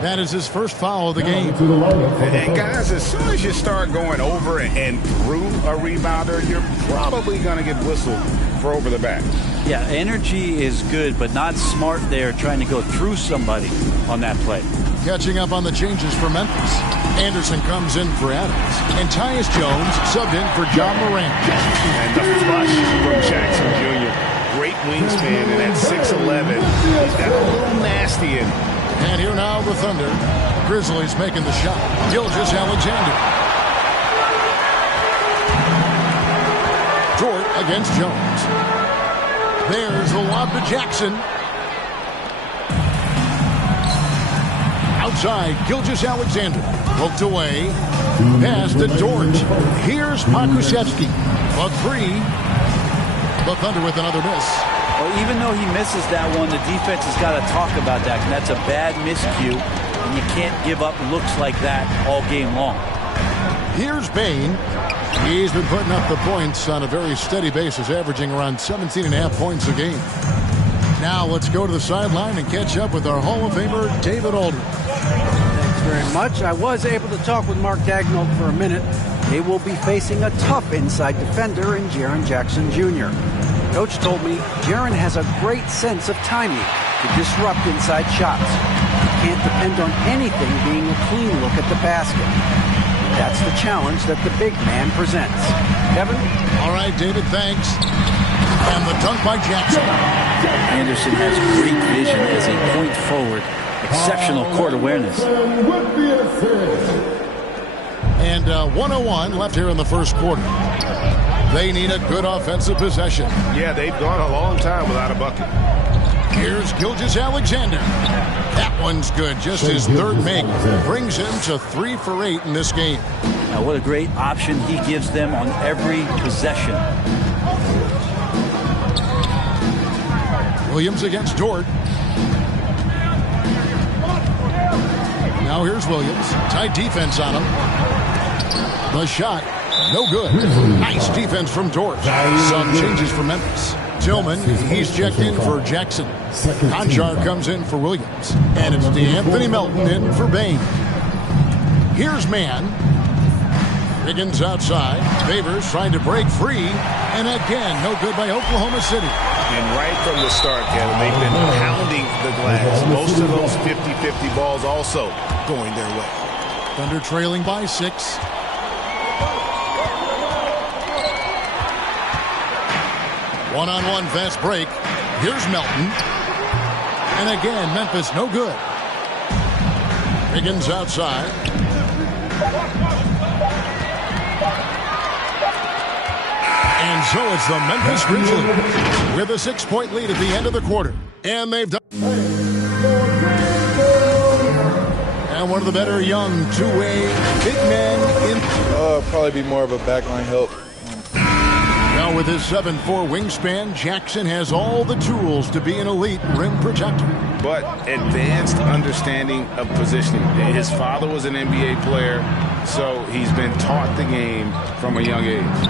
That is his first foul of the game. And guys, as soon as you start going over and through a rebounder, you're probably going to get whistled for over the back. Yeah, energy is good, but not smart there trying to go through somebody on that play. Catching up on the changes for Memphis. Anderson comes in for Adams. And Tyus Jones subbed in for John Morant. And the flush from Jackson Jr. Great wingspan, and at 6'11", he's got a little nasty in. And here now the Thunder. Grizzlies making the shot. Gilgeous-Alexander. Dort against Jones. There's the lob to Jackson. Outside, Gilgeous-Alexander. Poked away. Pass to Dort. Here's Pokusevski. A three. The Thunder with another miss. Well, even though he misses that one, the defense has got to talk about that. And that's a bad miscue. And you can't give up looks like that all game long. Here's Bain. He's been putting up the points on a very steady basis, averaging around 17.5 points a game. Now let's go to the sideline and catch up with our Hall of Famer, David Aldridge. Thanks very much. I was able to talk with Mark Daigneault for a minute. They will be facing a tough inside defender in Jaren Jackson Jr. Coach told me Jaren has a great sense of timing to disrupt inside shots. You can't depend on anything being a clean look at the basket. That's the challenge that the big man presents. Kevin? All right, David, thanks. And the dunk by Jackson. Anderson has great vision as a point forward. Exceptional court awareness. And 1:01 left here in the first quarter. They need a good offensive possession. Yeah, they've gone a long time without a bucket. Here's Gilgeous-Alexander. That one's good. Just his third make. Brings him to 3 for 8 in this game. Now, what a great option he gives them on every possession. Williams against Dort. Now here's Williams. Tight defense on him. The shot, no good. Nice defense from Dort. Some changes for Memphis. Tillman, he's checked in for Jackson. Conchar comes in for Williams. And it's DeAnthony Melton in for Bain. Here's Mann. Higgins outside. Favors trying to break free. And again, no good by Oklahoma City. And right from the start, Kevin, they've been pounding the glass. Most of those 50-50 balls also going their way. Thunder trailing by 6. One-on-one fast break. Here's Melton. And again, Memphis no good. Higgins outside. And so it's the Memphis Grizzlies with a 6-point lead at the end of the quarter. And they've done. And one of the better young two-way big men in. Probably be more of a backline help. Now with his 7'4" wingspan, Jackson has all the tools to be an elite rim protector. But advanced understanding of positioning. His father was an NBA player, so he's been taught the game from a young age.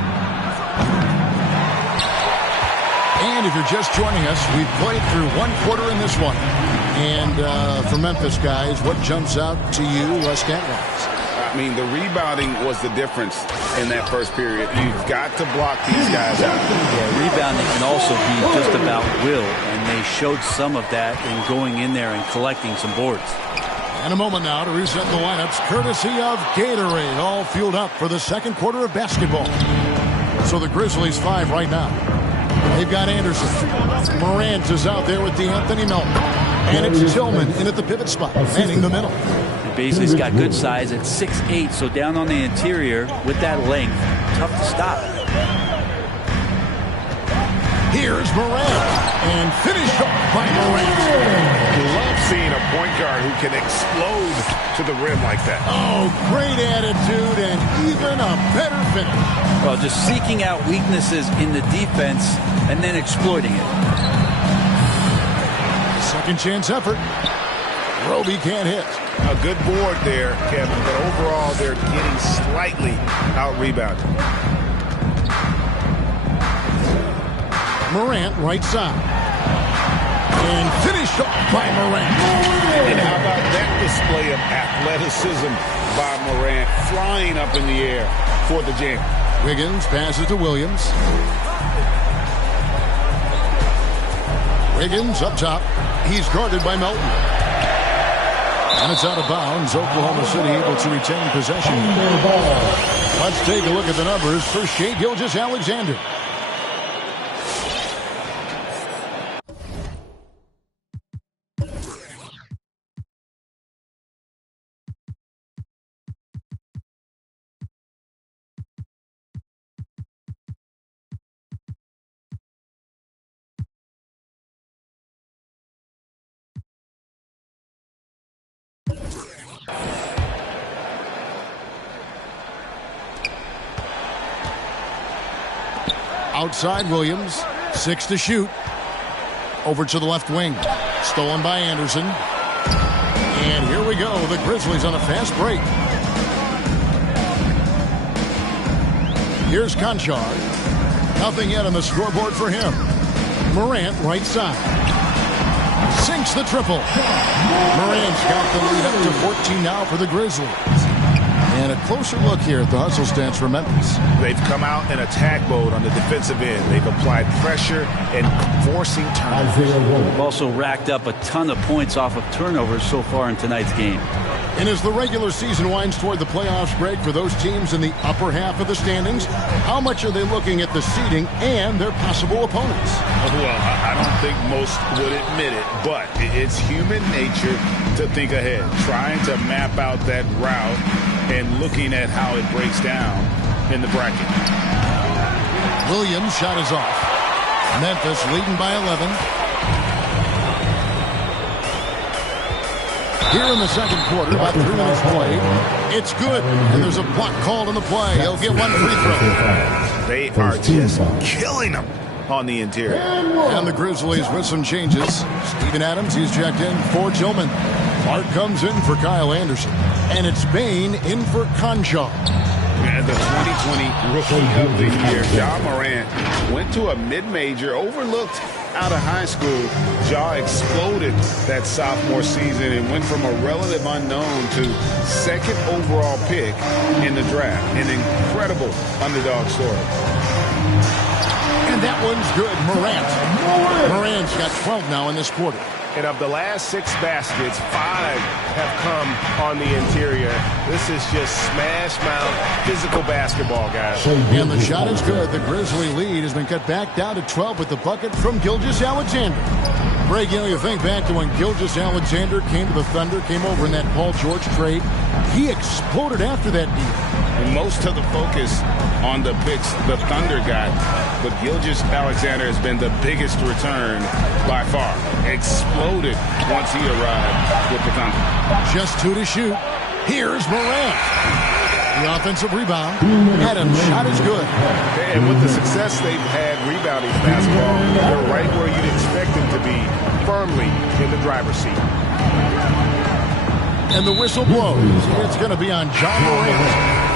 And if you're just joining us, we've played through one quarter in this one. And for Memphis guys, what jumps out to you stat-wise? I mean, the rebounding was the difference in that first period. You've got to block these guys out. Yeah, rebounding can also be just about will, and they showed some of that in going in there and collecting some boards. And a moment now to reset the lineups, courtesy of Gatorade, all fueled up for the second quarter of basketball. So the Grizzlies 5 right now. They've got Anderson. Morant is out there with D'Anthony Melton. And it's Tillman in at the pivot spot, manning the middle. Basley's got good size at 6'8", so down on the interior with that length, tough to stop. Here's Morant, and finished off by Morant. Love seeing a point guard who can explode to the rim like that. Oh, great attitude and even a better finish. Well, just seeking out weaknesses in the defense and then exploiting it. Second chance effort. Roby can't hit. A good board there, Kevin, but overall they're getting slightly out-rebounded. Morant, right side. And finished off by Morant. And how about that display of athleticism by Morant, flying up in the air for the jam. Wiggins passes to Williams. Wiggins up top. He's guarded by Melton. And it's out of bounds. Oklahoma City able to retain possession. Let's take a look at the numbers for Shai Gilgeous-Alexander. Outside Williams, 6 to shoot. Over to the left wing. Stolen by Anderson. And here we go. The Grizzlies on a fast break. Here's Conchar. Nothing yet on the scoreboard for him. Morant, right side. Sinks the triple. Morant's got the lead up to 14 now for the Grizzlies. And a closer look here at the hustle stats for Memphis. They've come out in attack mode on the defensive end. They've applied pressure and forcing turnovers. They've also racked up a ton of points off of turnovers so far in tonight's game. And as the regular season winds toward the playoffs break for those teams in the upper half of the standings, how much are they looking at the seeding and their possible opponents? Well, I don't think most would admit it, but it's human nature to think ahead, trying to map out that route and looking at how it breaks down in the bracket. Williams' shot is off. Memphis leading by 11. Here in the second quarter, about 3 minutes played. It's good, and there's a block called on the play. He'll get one free throw. They are just killing them on the interior. And the Grizzlies with some changes. Steven Adams, he's checked in for Tillman. Clark comes in for Kyle Anderson. And it's Bain in for Conchar. And the 2020 Rookie of the Year, Ja Morant, went to a mid-major, overlooked out of high school. Ja exploded that sophomore season and went from a relative unknown to second overall pick in the draft. An incredible underdog story. And that one's good. Morant's got 12 now in this quarter. And of the last 6 baskets, 5 have come on the interior. This is just smash mouth physical basketball, guys. And the shot is good. The Grizzly lead has been cut back down to 12 with the bucket from Gilgeous-Alexander. Greg, you think back to when Gilgeous-Alexander came to the Thunder, came over in that Paul George trade. He exploded after that deal. And most of the focus on the picks the Thunder got, but Gilgeous-Alexander has been the biggest return by far. Exploded once he arrived with the Thunder. Just 2 to shoot. Here's Morant. The offensive rebound. Adams' shot is good. And with the success they've had rebounding basketball, they're right where you'd expect them to be, firmly in the driver's seat. And the whistle blows. It's going to be on Ja Morant.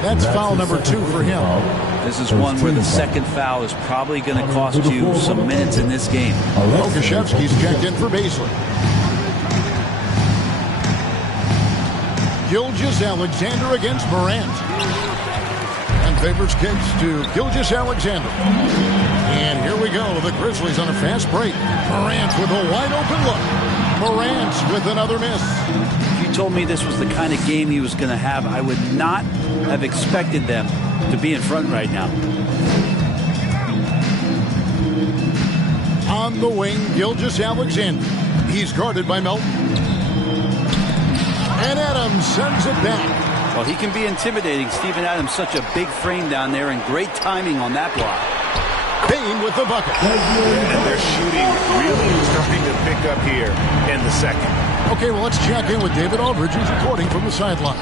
That's foul number 2 for him. This is one where the second foul is probably going to cost you some minutes in this game. Okashevsky's checked in for Basley. Gilgeous-Alexander against Morant. And favors kicks to Gilgeous-Alexander. And here we go. The Grizzlies on a fast break. Morant with a wide open look. Morant with another miss. If you told me this was the kind of game he was going to have, I would not have expected them to be in front right now. On the wing, Gilgeous Alexander. He's guarded by Melton. And Adams sends it back. Well, he can be intimidating. Steven Adams, such a big frame down there, and great timing on that block. Payne with the bucket. And their shooting really starting to pick up here in the second. Okay, well, let's check in with David Aldridge, who's reporting from the sideline.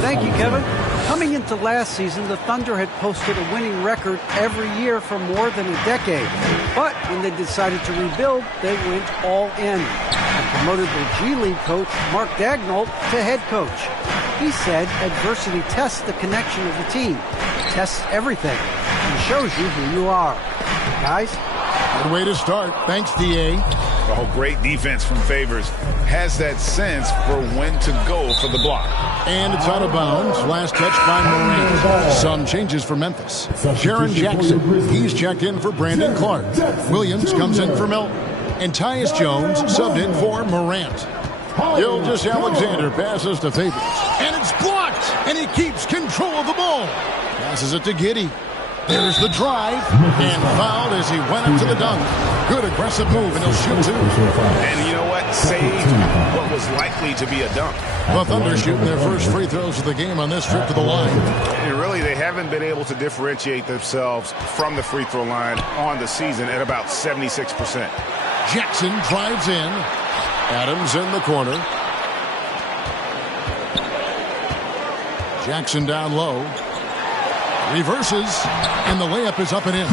Thank you, Kevin. Coming into last season, the Thunder had posted a winning record every year for more than a decade. But when they decided to rebuild, they went all in and promoted the G League coach, Mark Daigneault, to head coach. He said adversity tests the connection of the team, tests everything, and shows you who you are. Guys? Good way to start. Thanks, D.A. Oh, great defense from Favors. Has that sense for when to go for the block. And it's out of bounds. Last catch by Morant. Some changes for Memphis. Jaren Jackson. He's checked in for Brandon Clark. Williams comes in for Melton. And Tyus Jones subbed in for Morant. Gilgeous Alexander passes to Favors. And it's blocked. And he keeps control of the ball. Passes it to Giddey. There's the drive. And fouled as he went up to the dunk. Good aggressive move, and he'll shoot two. And you know what? Saved what was likely to be a dunk. The Thunder shooting their first free throws of the game on this trip to the line. And really, they haven't been able to differentiate themselves from the free throw line on the season at about 76%. Jackson drives in. Adams in the corner. Jackson down low. Reverses, and the layup is up and in.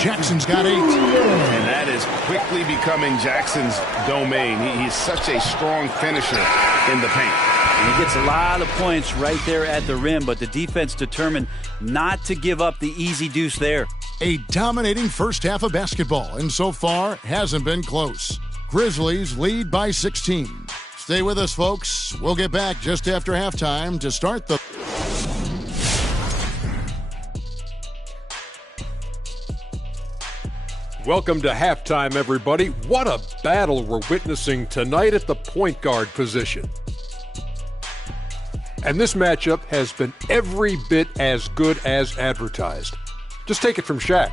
Jackson's got 8. And that is quickly becoming Jackson's domain. He's such a strong finisher in the paint. And he gets a lot of points right there at the rim, but the defense determined not to give up the easy deuce there. A dominating first half of basketball, and so far hasn't been close. Grizzlies lead by 16. Stay with us, folks. We'll get back just after halftime to start the... Welcome to halftime, everybody. What a battle we're witnessing tonight at the point guard position. And this matchup has been every bit as good as advertised. Just take it from Shaq.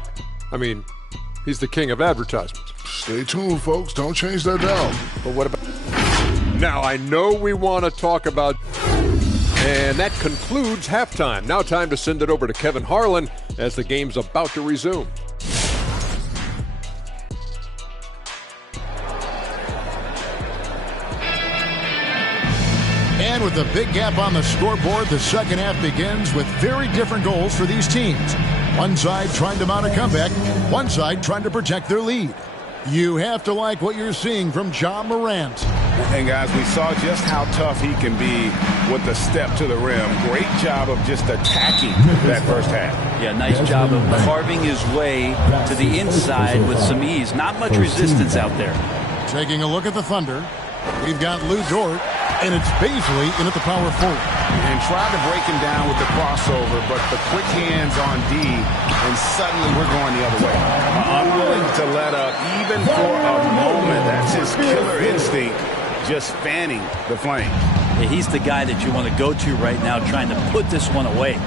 I mean, he's the king of advertisements. Stay tuned, folks. Don't change that down. But what about... Now, I know we want to talk about... And that concludes halftime. Now time to send it over to Kevin Harlan as the game's about to resume. And with a big gap on the scoreboard, the second half begins with very different goals for these teams. One side trying to mount a comeback, one side trying to protect their lead. You have to like what you're seeing from Ja Morant. And guys, we saw just how tough he can be with the step to the rim. Great job of just attacking that first half. Yeah, nice job of carving his way to the inside with some ease. Not much resistance out there. Taking a look at the Thunder, we've got Lou Dort, and it's Baisley in at the power forward. And tried to break him down with the crossover, but the quick hands on D, and suddenly we're going the other way. Unwilling to let up even for a moment. That's his killer instinct, just fanning the flame. Yeah, he's the guy that you want to go to right now, trying to put this one away.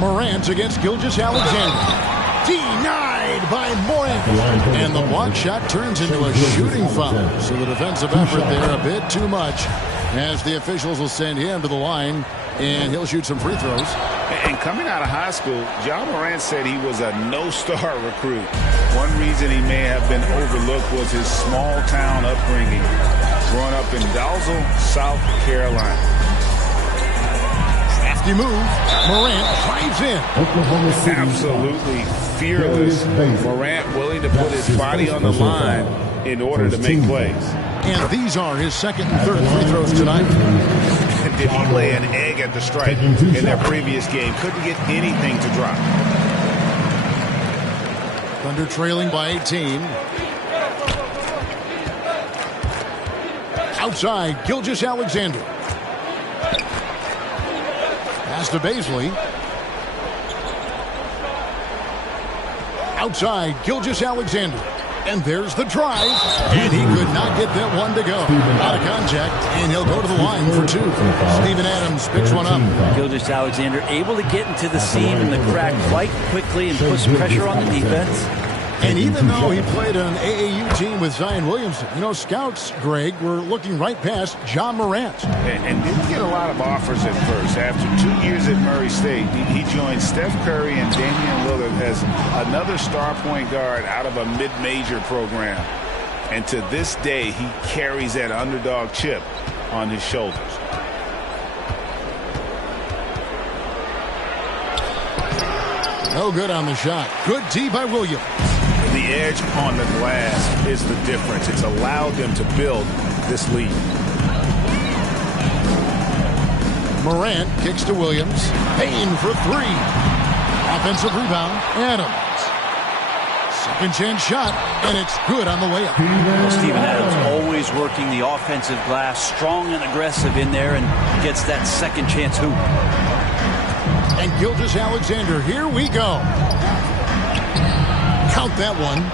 Morant against Gilgeous Alexander. Denied by Morant. And the block shot turns into a shooting foul. So the defensive effort there a bit too much, as the officials will send him to the line, and he'll shoot some free throws. And coming out of high school, Ja Morant said he was a no-star recruit. One reason he may have been overlooked was his small-town upbringing, growing up in Dalzell, South Carolina. Crafty move. Morant drives in. Absolutely fearless. Morant willing to put his body on the line in order to make plays. And these are his second and third free throws tonight. Did he lay an egg at the stripe in their previous game? Couldn't get anything to drop. Thunder trailing by 18. Outside, Gilgeous Alexander. Pass to Baisley. Outside, Gilgeous Alexander. And there's the drive. And he could not get that one to go. Out of contact, and he'll go to the line for 2. Steven Adams picks one up. Gilgeous-Alexander able to get into the seam and the crack quite quickly and put some pressure on the defense. And even though he played on an AAU team with Zion Williamson, scouts, Greg, were looking right past John Morant. And didn't get a lot of offers at first. After 2 years at Murray State, he joined Steph Curry and Damian Lillard as another star point guard out of a mid-major program. And to this day, he carries that underdog chip on his shoulders. No good on the shot. Good D by Williams. The edge on the glass is the difference. It's allowed them to build this lead. Morant kicks to Williams. Payne for 3. Offensive rebound. Adams. Second chance shot, and it's good on the layup. Well, Steven Adams always working the offensive glass, strong and aggressive in there, and gets that second chance hoop. And Gilgeous-Alexander, here we go. Count that one.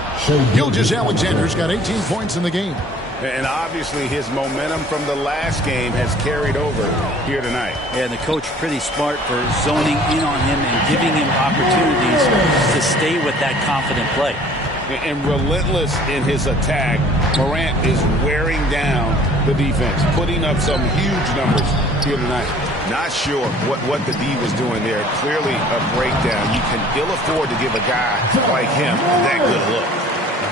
Gilgeous-Alexander's got 18 points in the game. And obviously his momentum from the last game has carried over here tonight. Yeah, and the coach pretty smart for zoning in on him and giving him opportunities to stay with that confident play. And relentless in his attack, Morant is wearing down the defense, putting up some huge numbers here tonight. Not sure what the D was doing there. Clearly a breakdown. You can ill afford to give a guy like him that good look.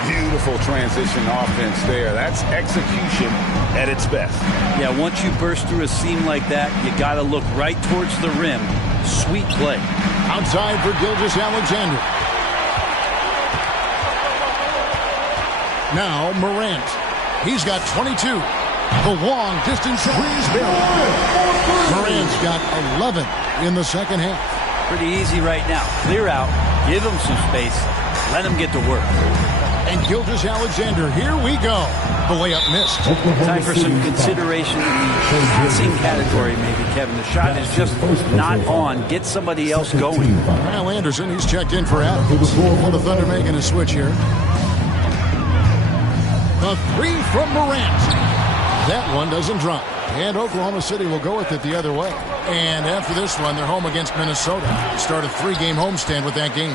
Beautiful transition offense there. That's execution at its best. Yeah, once you burst through a seam like that, you got to look right towards the rim. Sweet play. Outside for Gilgeous-Alexander. Now Morant. He's got 22. The long distance Greensbury. Morant's got 11 in the second half. Pretty easy right now. Clear out. Give him some space. Let him get to work. And Gilgeous-Alexander, here we go. The layup missed. Time for some consideration in the passing category, maybe, Kevin. The shot is just not on. Get somebody else going. Kyle Anderson, he's checked in for Adams. For the Thunder making a switch here. The 3 from Morant. That one doesn't drop. And Oklahoma City will go with it the other way. And after this one, they're home against Minnesota. They start a 3-game homestand with that game.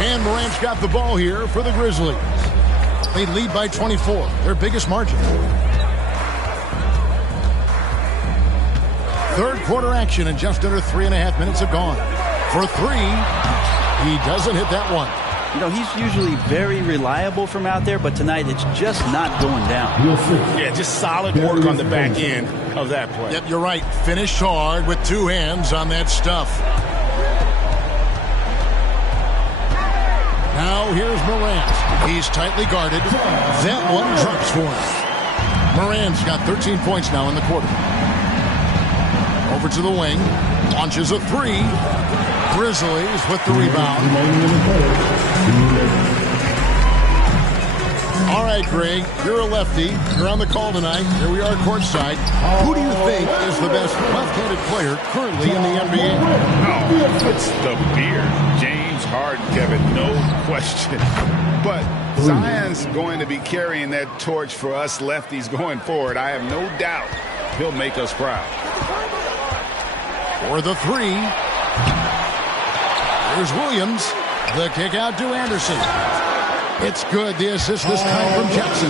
And Morant's got the ball here for the Grizzlies. They lead by 24, their biggest margin. Third quarter action, and just under 3.5 minutes have gone. For 3, he doesn't hit that one. He's usually very reliable from out there, but tonight it's just not going down. Yeah, just solid work on the back end of that play. Yep, you're right. Finished hard with 2 hands on that stuff. Now here's Morant. He's tightly guarded. That one drops for him. Morant's got 13 points now in the quarter. Over to the wing. Launches a 3. Grizzlies with the rebound. All right, Greg, you're a lefty. You're on the call tonight. Here we are courtside. Who do you think is the best left-handed player currently in the NBA? Oh, it's the beard. James Harden, Kevin, no question. But Zion's going to be carrying that torch for us lefties going forward. I have no doubt he'll make us proud. For the 3. Here's Williams. The kick out to Anderson. It's good. The assist this time from Jackson.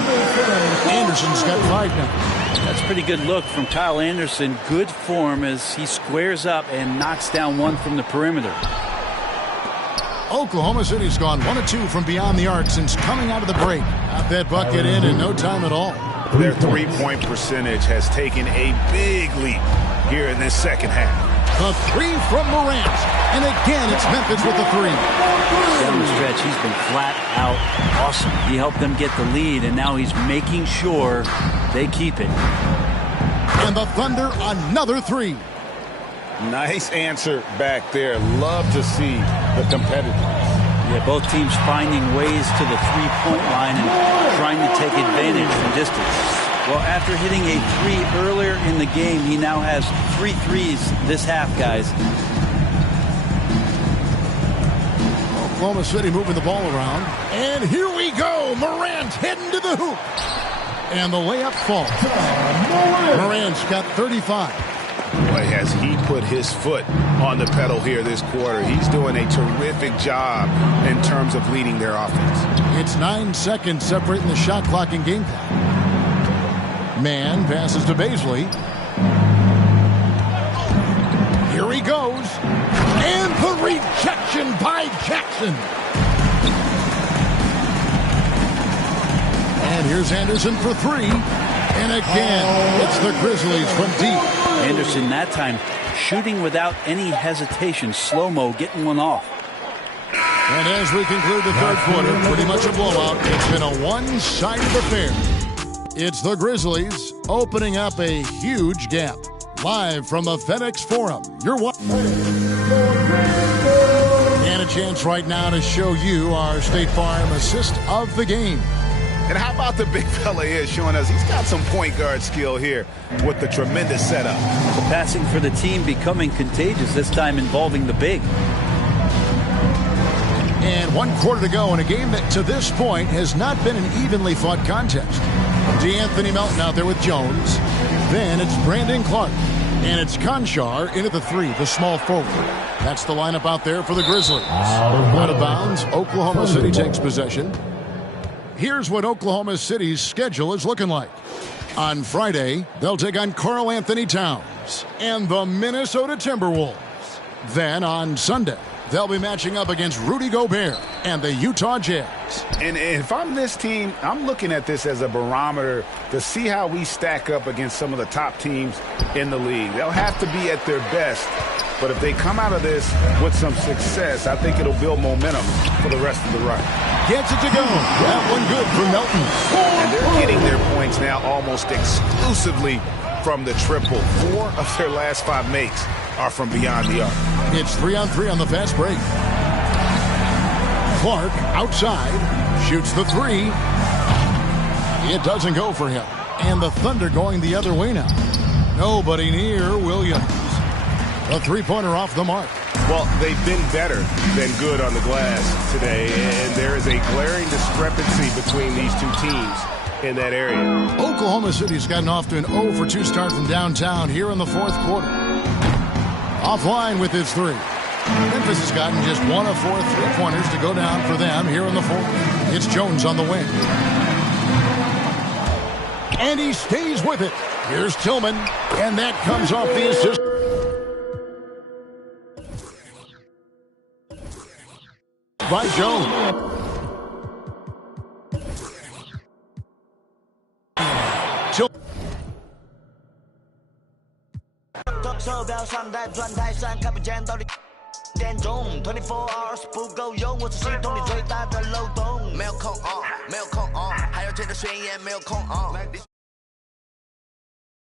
Anderson's got 5 now. That's a pretty good look from Kyle Anderson. Good form as he squares up and knocks down one from the perimeter. Oklahoma City's gone 1 of 2 from beyond the arc since coming out of the break. Got that bucket in no time at all. Their 3-point percentage has taken a big leap here in this second half. The 3 from Morant. And again, it's Memphis with the 3. Down the stretch, he's been flat out awesome. He helped them get the lead, and now he's making sure they keep it. And the Thunder, another 3. Nice answer back there. Love to see the competitiveness. Yeah, both teams finding ways to the three-point line and trying to take advantage from distance. Well, after hitting a 3 earlier in the game, he now has 3 threes this half, guys. Oklahoma City moving the ball around. And here we go. Morant's heading to the hoop. And the layup falls. Morant's got 35. Boy, has he put his foot on the pedal here this quarter. He's doing a terrific job in terms of leading their offense. It's 9 seconds separating the shot clock and game clock. Man passes to Baisley. Here he goes. And the rejection by Jackson. And here's Anderson for three. And again, it's the Grizzlies from deep. Anderson that time shooting without any hesitation. Slow-mo getting one off. And as we conclude the third quarter, pretty much a blowout. It's been a one-sided affair. It's the Grizzlies opening up a huge gap. Live from the FedEx Forum, you're watching. And a chance right now to show you our State Farm assist of the game. And how about the big fella here showing us he's got some point guard skill here with the tremendous setup. The passing for the team becoming contagious, this time involving the big. And 1 quarter to go in a game that to this point has not been an evenly fought contest. DeAnthony Melton out there with Jones. Then it's Brandon Clark. And it's Conchar in at the three, the small forward. That's the lineup out there for the Grizzlies. Out of bounds, Oklahoma City takes possession. Here's what Oklahoma City's schedule is looking like. On Friday, they'll take on Karl Anthony Towns and the Minnesota Timberwolves. Then on Sunday, they'll be matching up against Rudy Gobert and the Utah Jazz. And if I'm this team, I'm looking at this as a barometer to see how we stack up against some of the top teams in the league. They'll have to be at their best. But if they come out of this with some success, I think it'll build momentum for the rest of the run. Gets it to go. That one good for Melton. And they're getting their points now almost exclusively from the triple. 4 of their last 5 makes are from beyond the arc. It's 3-on-3 on the fast break. Clark outside, shoots the three. It doesn't go for him. And the Thunder going the other way now. Nobody near Williams. A three-pointer off the mark. Well, they've been better than good on the glass today, and there is a glaring discrepancy between these two teams in that area. Oklahoma City's gotten off to an 0-for-2 start from downtown here in the fourth quarter. Offline with his three. Memphis has gotten just 1 of 4 three-pointers to go down for them here in the fourth. It's Jones on the wing. And he stays with it. Here's Tillman, and that comes off the assist. By Jones. Sơ béo sang đại đoàn thái sang các bạn chen tao đi đen trùng 24 hours 不够用我只心痛你最大的漏洞没有空还有钱的宣言没有空